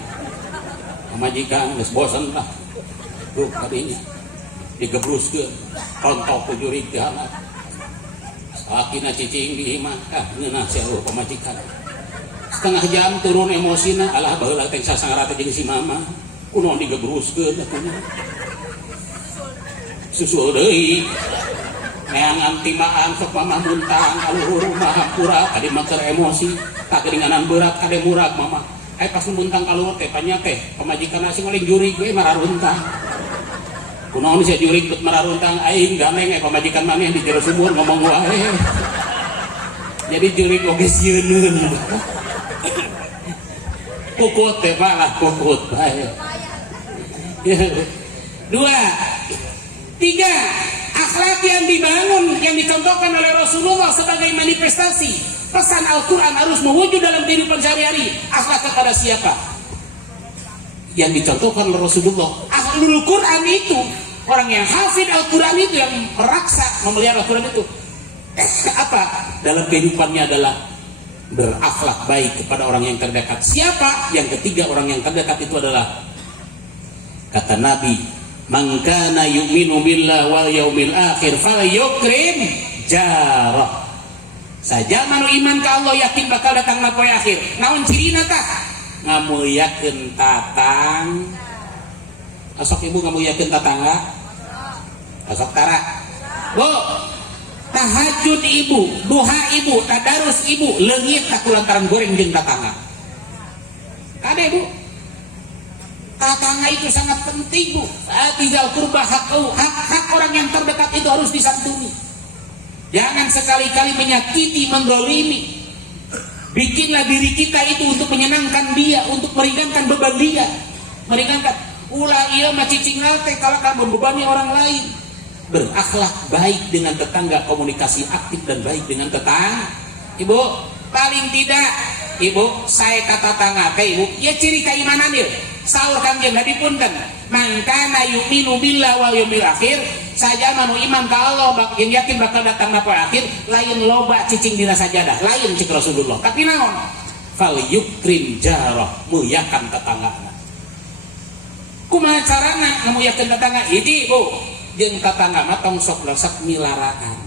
pamajikan geus bosen lah tuh kadinya digebruskeun tontok ku juri teh anak salakina cicing di imah ngeunah sia pamajikan setengah jam turun emosina alah baheula teh sasangara teh jeung si mama kunaon digebruskeun atuh susul deui neangan timaan sok mama muntang kaluhur mah hampura kadi maker emosi kageninganan berat kade murag mama pas muntang kaluhur teh panya teh pamajikanna sing nguling juri gue mararuntang kunaon sia juri teu mararuntang aing ganeng pamajikan maneh di jero sumur ngomong wae jadi juri oge sieunun kukut teh pak lah kukut bae 2 3 akhlak yang dibangun yang dicontohkan oleh Rasulullah sebagai manifestasi pesan Al-Quran harus mewujud dalam kehidupan sehari-hari. Akhlak kepada siapa? Yang dicontohkan oleh Rasulullah. Ahlul Quran itu orang yang hafid Al-Quran itu yang meraksa memelihara Al-Quran itu apa? Dalam kehidupannya adalah berakhlak baik kepada orang yang terdekat. Siapa? Yang ketiga orang yang terdekat itu adalah kata Nabi, man kana yu'minu billahi wal yaumil akhir falyukrim jarah. Saja manu iman ka Allah yakin bakal datang na poe akhir. Naon cirina tah? Ngamuliakeun tatang. Asok ibu ngamuliakeun tatangga? Asok tara. Bu, tahajud ibu, duha ibu, tadarus ibu, leungit ka kulantaran goreng jeung tatangga. Kade bu? Tatangga itu sangat penting bu. Tidak kurba hak orang yang terdekat itu harus disantuni. Jangan sekali-kali menyakiti, mendolimi. Bikinlah diri kita itu untuk menyenangkan dia, untuk meringankan beban dia, meringankan. Ulah iya macicing teh kalau kan membebani orang lain. Berakhlak baik dengan tetangga, komunikasi aktif dan baik dengan tetangga. Ibu, paling tidak, ibu, saya kata tetangga teh ibu, ya ciri keimanan dia. Saur kanjeng Nabi punten, mangkana yu'minu billahi wal yaumil akhir, saja manu iman ka Allah yang yakin bakal datang na poe akhir, lain loba cicing dina sajadah, lain cik Rasulullah. Tapi naon? Fal yukrim jarah, muyakan tetanggana. Kumaha carana ngamuyakeun tetangga? Hiji, Bu, jeung tetangga mah tong sok lesak milaraan.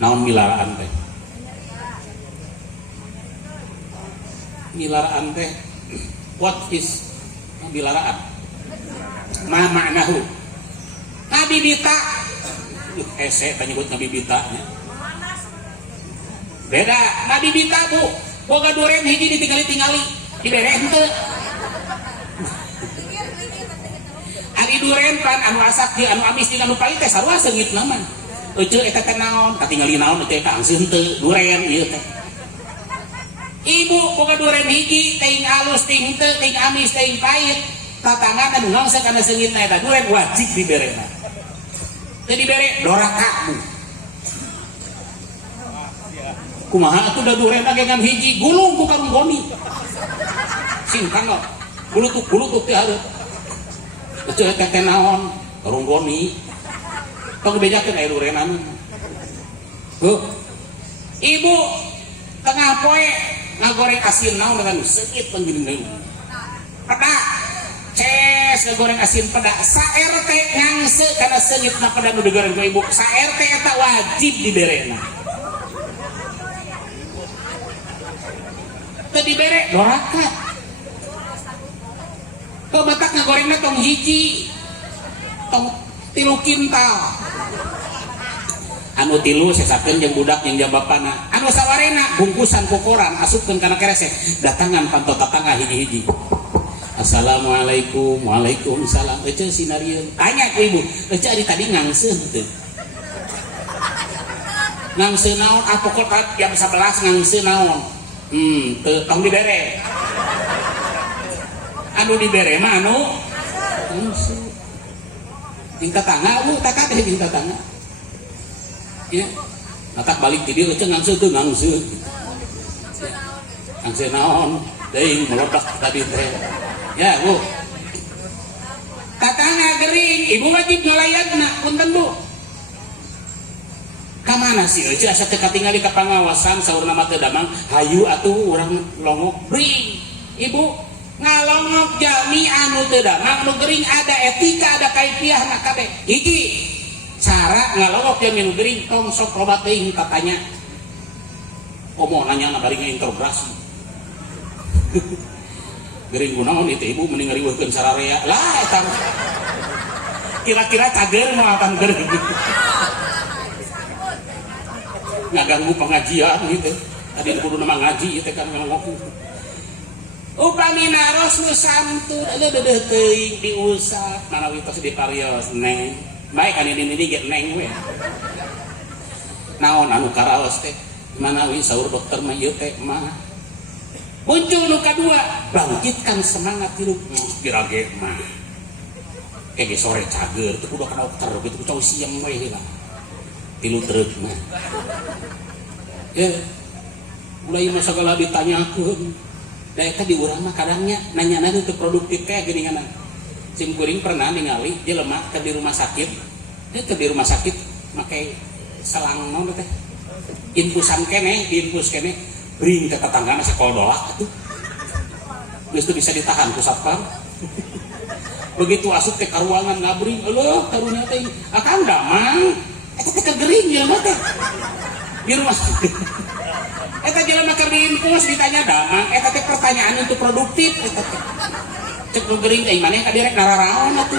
Naon milaraan teh? Milaraan teh what is bilaraan? Ma ma'nahu? Nabi Bita. Saya nyebut Nabi Bita nya. Beda, Nabi Bita Bu. Boga duren hiji ditinggali-tingali, dibere henteu. Ari duren pan anu asak di anu amis jeung anu pait teh sarua seungit naman. Euceul eta teh naon? Katingali naon teh kangseun teu duren ieu teh. Ibu boga duren hiji teuing alus teuing henteu teuing amis teuing pait tatangan anu ngangse kana seungitna eta duren wajib diberena teu dibere doraka Bu. Kumaha atuh da duren dagangan hiji gulung ku karung goni singkang lo gulutuk teh hareup teu teh naon karung goni tong bejakeun aya durenan. Ibu tengah poe ngagoreng asin naon dengan seungit panggeuning deui. Pedak. beres ngegoreng asin peda sa RT ngangse karena senyitna peda nu digoreng ku ibu sa RT eta wajib diberena teu dibere doraka teu batak ngegorengna tong hiji tong 3 kintal anu 3 sesakeun jeung budak jeung jam bapana anu sawarena bungkusan kokoran asupkeun kana kerese datangan panto tatangga hiji-hiji Assalamualaikum waalaikumsalam ece sinarieun tanya ku ibu ece ari tadi ngangseun teu ngangseun naon pokok jam 11 ngangseun naon teu tong dibere anu dibere mah anu ngangseun jeung tatangga bu tak kabeh jeung tatangga ya matak balik di dieu ece ngangseun teu ngangseun ngangseun naon deing meledak tadi teh ya bu tatangga gering ibu wajib ngalayatna punten bu kamana sih ece asa teu katingali ka pangawasan saurna mah teu damang hayu atuh urang longok bring ibu ngalongok jami anu teu damang nu gering ada etika ada kaifiahna kabeh hiji cara ngalongok jami nu gering tong sok loba teuing tatanya komo nanya na bari ngainterogasi gering gunaon itu ibu mending ngariweuhkeun sararea lah eta kira-kira cager mah akan gering ngaganggu pengajian gitu tadi kudu nama ngaji itu kan ngomong upami naros nu santun deudeuh teuing diusap manawi tos diparios neng baik kan ini ge neng we naon anu karaos teh manawi saur dokter mah ieu teh mah muncul nu kadua bangkitkan semangat hidup girage mah ge sore cager teu kudu ka dokter kitu cau siang we heula tilu treuk mah mulai mah sagala ditanyakeun da eta di urang mah kadangnya nanya-nanya teu produktif teh geuningan sim kuring pernah ningali jelema ke di rumah sakit dia ke di rumah sakit make selang naon teh infusan keneh diinfus keneh bring ke tetanggana sekodolak atuh geus teu bisa ditahan ku satpam begitu asup ke ka ruangan ngabring eueuh karunya teh akang damang eta teh kegering jelema teh di rumah eta jelema keur diinfus ditanya damang eta teh pertanyaan untuk produktif eta teh cek nu gering teh maneh ka direk nararaon atuh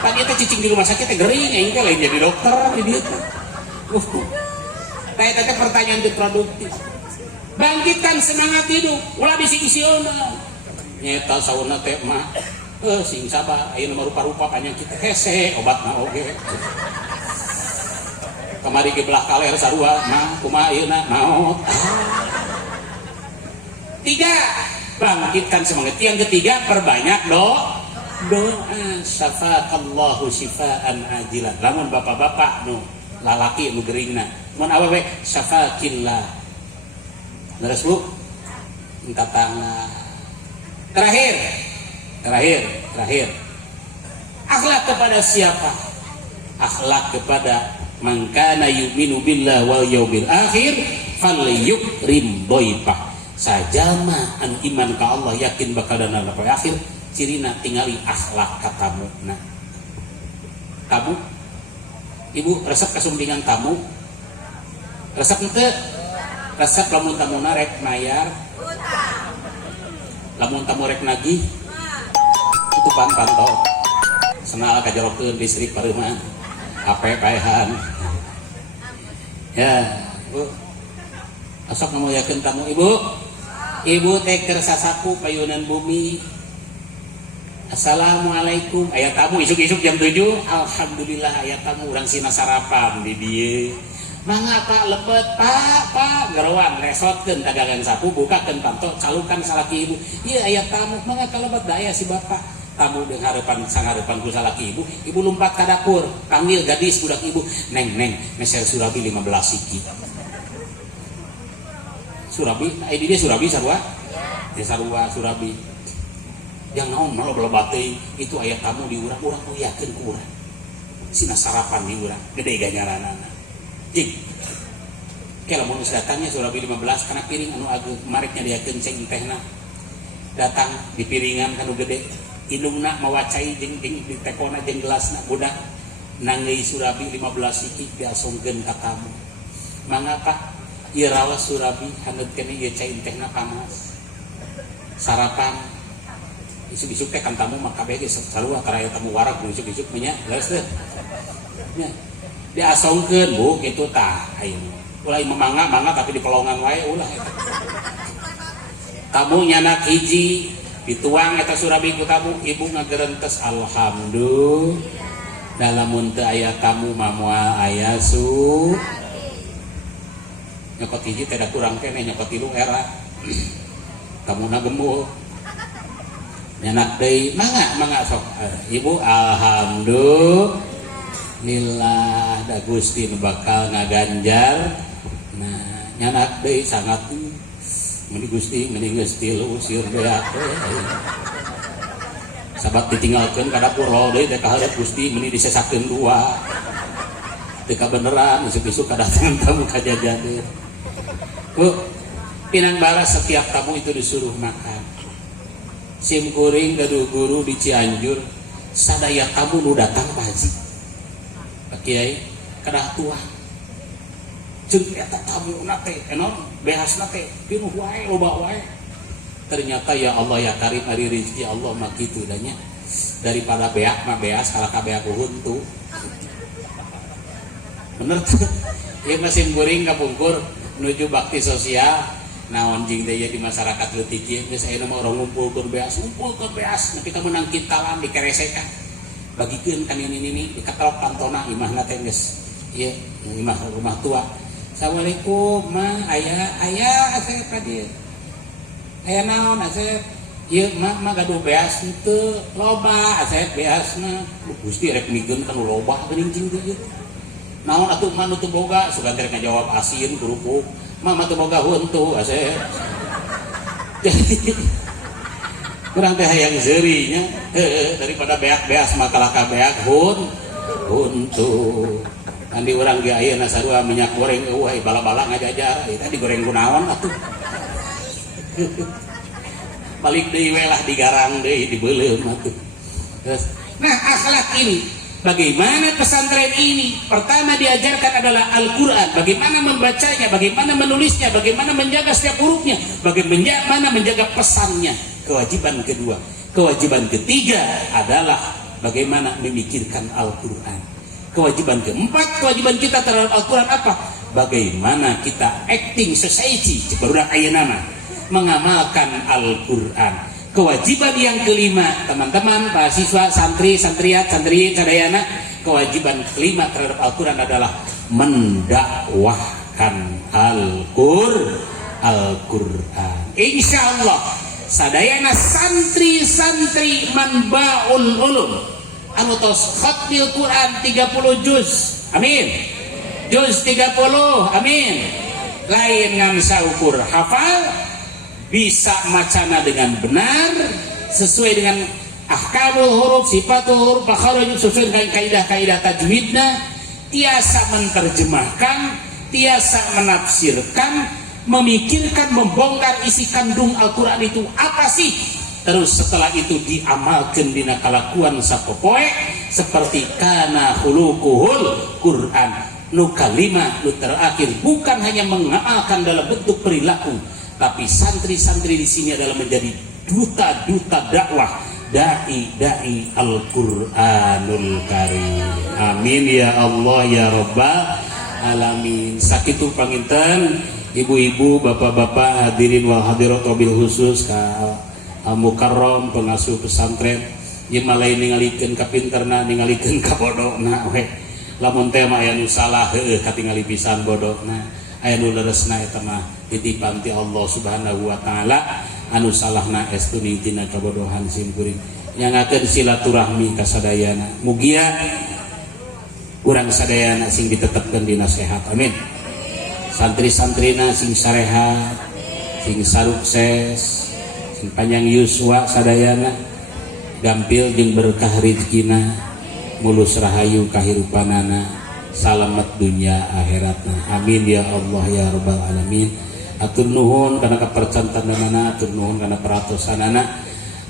tadi eta cicing di rumah sakit teh gering aing teh lain jadi dokter di dieu teh eta teh pertanyaan untuk produktif bangkitkan semangat hidup ulah bisi-bisionan nyeta sauna teh mah sing sabar ayeuna mah rupa-rupa penyakit hese obatna oge kamari ge belah kaler sarua mah kumaha ayeuna naon 3 bangkitkan semangat yang ketiga perbanyak doa syafaqallahu syifaan ajilan lamun bapak-bapak nu lalaki nu geuringna mun awewe syafaqillah beres bu minta tangan terakhir akhlak kepada siapa akhlak kepada man kana yu'minu billah wal yaumil akhir falyukrim dhaifah sajama an iman ka Allah yakin bakal dana poe akhir cirina tingali akhlak ka tamuna tamu ibu resep kasumpingan tamu resep teu resep lamun tamuna rek mayar lamun tamu rek nagih tutupan pantau senal kajerokeun listrik pareuma HP paehan ya bu asok ngamuyakeun tamu ibu teh keur sasapu payunan bumi Assalamualaikum aya tamu isuk-isuk jam 7 alhamdulillah aya tamu urang sina sarapan di dieu mangga pak lebet pak gerowan resotkeun dagangan sapu bukakeun panto calukan salaki ibu ieu aya tamu mangga kalebet da aya si bapak tamu deung hareupan sangareupan ku salaki ibu lompat ka dapur panggil gadis budak ibu neng meser surabi 15 siki surabi di dia surabi sarua ya sarua surabi yang naon malah belebat teuing itu aya tamu di urang uyakeun ku urang sina sarapan di urang gede ganyaranana jing kela mun datangnya surabi 15 kana piring anu ageung mareknya dia kenceng tehna datang di piringan kanu gede indungna mawacai jeung di tekona jeung gelasna budak nanggei surabi 15 siki diasongkeun ka tamu mangapa ieu raos surabi handeut keneh ieu cai tehna panas sarapan isuk-isuk teh kan tamu mah kabeh ge sarua karaya tamu warag isuk-isuk nya geus teh nya diasongkeun bu kitu tah ayeuna ulah mangga tapi di pelongan wae ulah tamu nyanak hiji dituang eta surabi ku tamu ibu ngageurentes alhamdulillah dalam teu aya tamu mah moal aya su nyokot hiji teh da kurang keneh nyokot tilu era tamuna gembul nyanak deui mangga sok ibu alhamdulillah da Gusti nu bakal ngaganjar nah nyanak deui sangat meni Gusti lu usir beak sabat ditinggalkeun ka dapur lo deui teh ka hareup Gusti meni disesakeun dua teu kabeneran isuk-isuk kadatangan tamu kajajadeun bu pinang balas setiap tamu itu disuruh makan sim kuring gaduh guru di Cianjur sadaya tamu nu datang Pak Haji Pak Kiai kadah tua jeung eta tamuna teh enon behasna teh pinuh wae loba wae ternyata ya Allah ya Karim ari rezeki Allah mah kitu da nya daripada beak mah beas kalaka beak huntu bener tuh ieu mah sim kuring kapungkur nuju bakti sosial naon jing deui di masyarakat leutik ieu geus ayeuna mah urang ngumpulkeun beas nepi ka meunang kintalan dikeresekan bagikeun ka nini diketelok kantona imahna teh geus ieu imah rumah tua assalamualaikum mah aya asep ka dieu aya naon asep ieu mah gaduh beas henteu loba asep beasna Gusti rek migeun kan loba geuning jing dieu naon atuh mah nu teu boga sugan teh ngajawab asin kerupuk mah teu boga huntu asep kurang teh hayang zeuri nya daripada beak-beas mah kalaka beak huntu andi urang ge ayeuna sarua minyak goreng eueuh bala-bala ngajajar eta digoreng kunaon atuh balik deui we lah digarang deui dibeuleum atuh nah akhlak ini bagaimana pesantren ini pertama diajarkan adalah Al-Quran bagaimana membacanya, bagaimana menulisnya, bagaimana menjaga setiap hurufnya, bagaimana menjaga pesannya. Kewajiban kedua, kewajiban ketiga adalah bagaimana memikirkan Al-Quran. Kewajiban keempat, kewajiban kita terhadap Al-Quran apa? Bagaimana kita acting society barudak ayeuna mah mengamalkan Al-Quran. Kewajiban yang kelima, teman-teman, mahasiswa, santri, santriat, santriin, sadayana, kewajiban kelima terhadap Al-Quran adalah mendakwahkan Al-Quran. Insya Allah, sadayana santri-santri manbaul ulum, anu tos khatmil Quran 30 juz, amin. Juz 30, amin. Lain ngan saukur hafal, bisa macana dengan benar sesuai dengan ahkamul huruf, sifatul huruf, makharaj sesuai dengan kaidah-kaidah tajwidna, tiasa menerjemahkan, tiasa menafsirkan, memikirkan, membongkar isi kandung Al-Quran itu apa sih, terus setelah itu diamalkan dina kalakuan sapopoe seperti kana khuluquhul Quran. Nu kalima nu terakhir bukan hanya mengamalkan dalam bentuk perilaku, tapi santri-santri di sini adalah menjadi duta-duta dakwah, dai-dai Al-Qur'anul Karim. Amin ya Allah ya Rabbal alamin. Sakitu panginten ibu-ibu, bapak-bapak, hadirin wal hadirat wabil khusus ka mukarram pengasuh pesantren ieu mah lain ningalikeun ka pinterna, ningalikeun ka bodona we. Lamun teh mah aya nu salah heueuh katingali pisan bodona. Aya nu leresna eta mah titipan ti Allah Subhanahu wa taala, anu salahna estuni tina kabodohan simkuring. Nyangakeun silaturahmi ka sadayana. Mugia urang sadayana sing ditetepkeun dina sehat. Amin. Santri-santrina sing sarehat, sing sarukses, sing panjang yuswa sadayana, gampil jeung berkah rezekina, mulus rahayu kahirupanana, salamet dunia akhiratna. Amin ya Allah ya Rabbal alamin. Atur nuhun kana kapercantanana, atur nuhun kana peratosanana.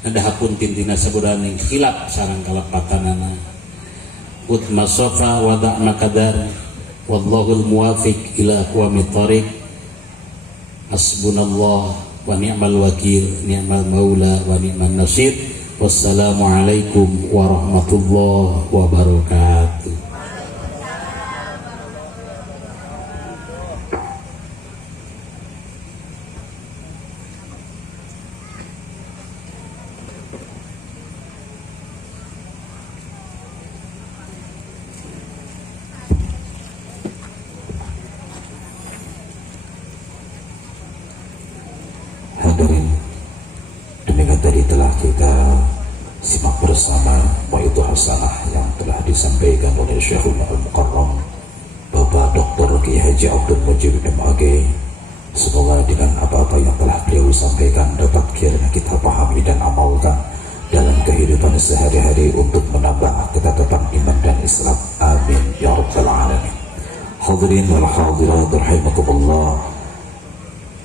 Ngadahakeun tintina sabudana khilaf sareng kalepatanana. Utma sofa wa da'ma qadar wallahul muwafiq ila aqwamit thoriq. Hasbunallah wa ni'mal wakil, ni'mal maula wa ni'man nasir. Wassalamualaikum warahmatullahi wabarakatuh. Hadirin, demikian tadi telah kita simak bersama mau'idhah hasanah yang telah disampaikan oleh Syekhul Mukarram Bapak Dr. Kiai Haji Abdul Mujib MAG. Semoga dengan apa-apa yang telah beliau sampaikan dapat kiranya kita pahami dan amalkan dalam kehidupan sehari-hari untuk menambah ketetapan iman dan Islam. Amin ya rabbal alamin. Hadirin wal hadirat rahimakumullah.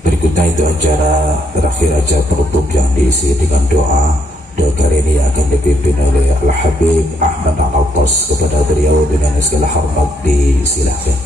Berikutnya itu acara terakhir, acara penutup yang diisi dengan doa. Doa kali ini akan dipimpin oleh Al-Habib Ahmad Al-Attas. Kepada beliau dengan segala hormat disilahkan.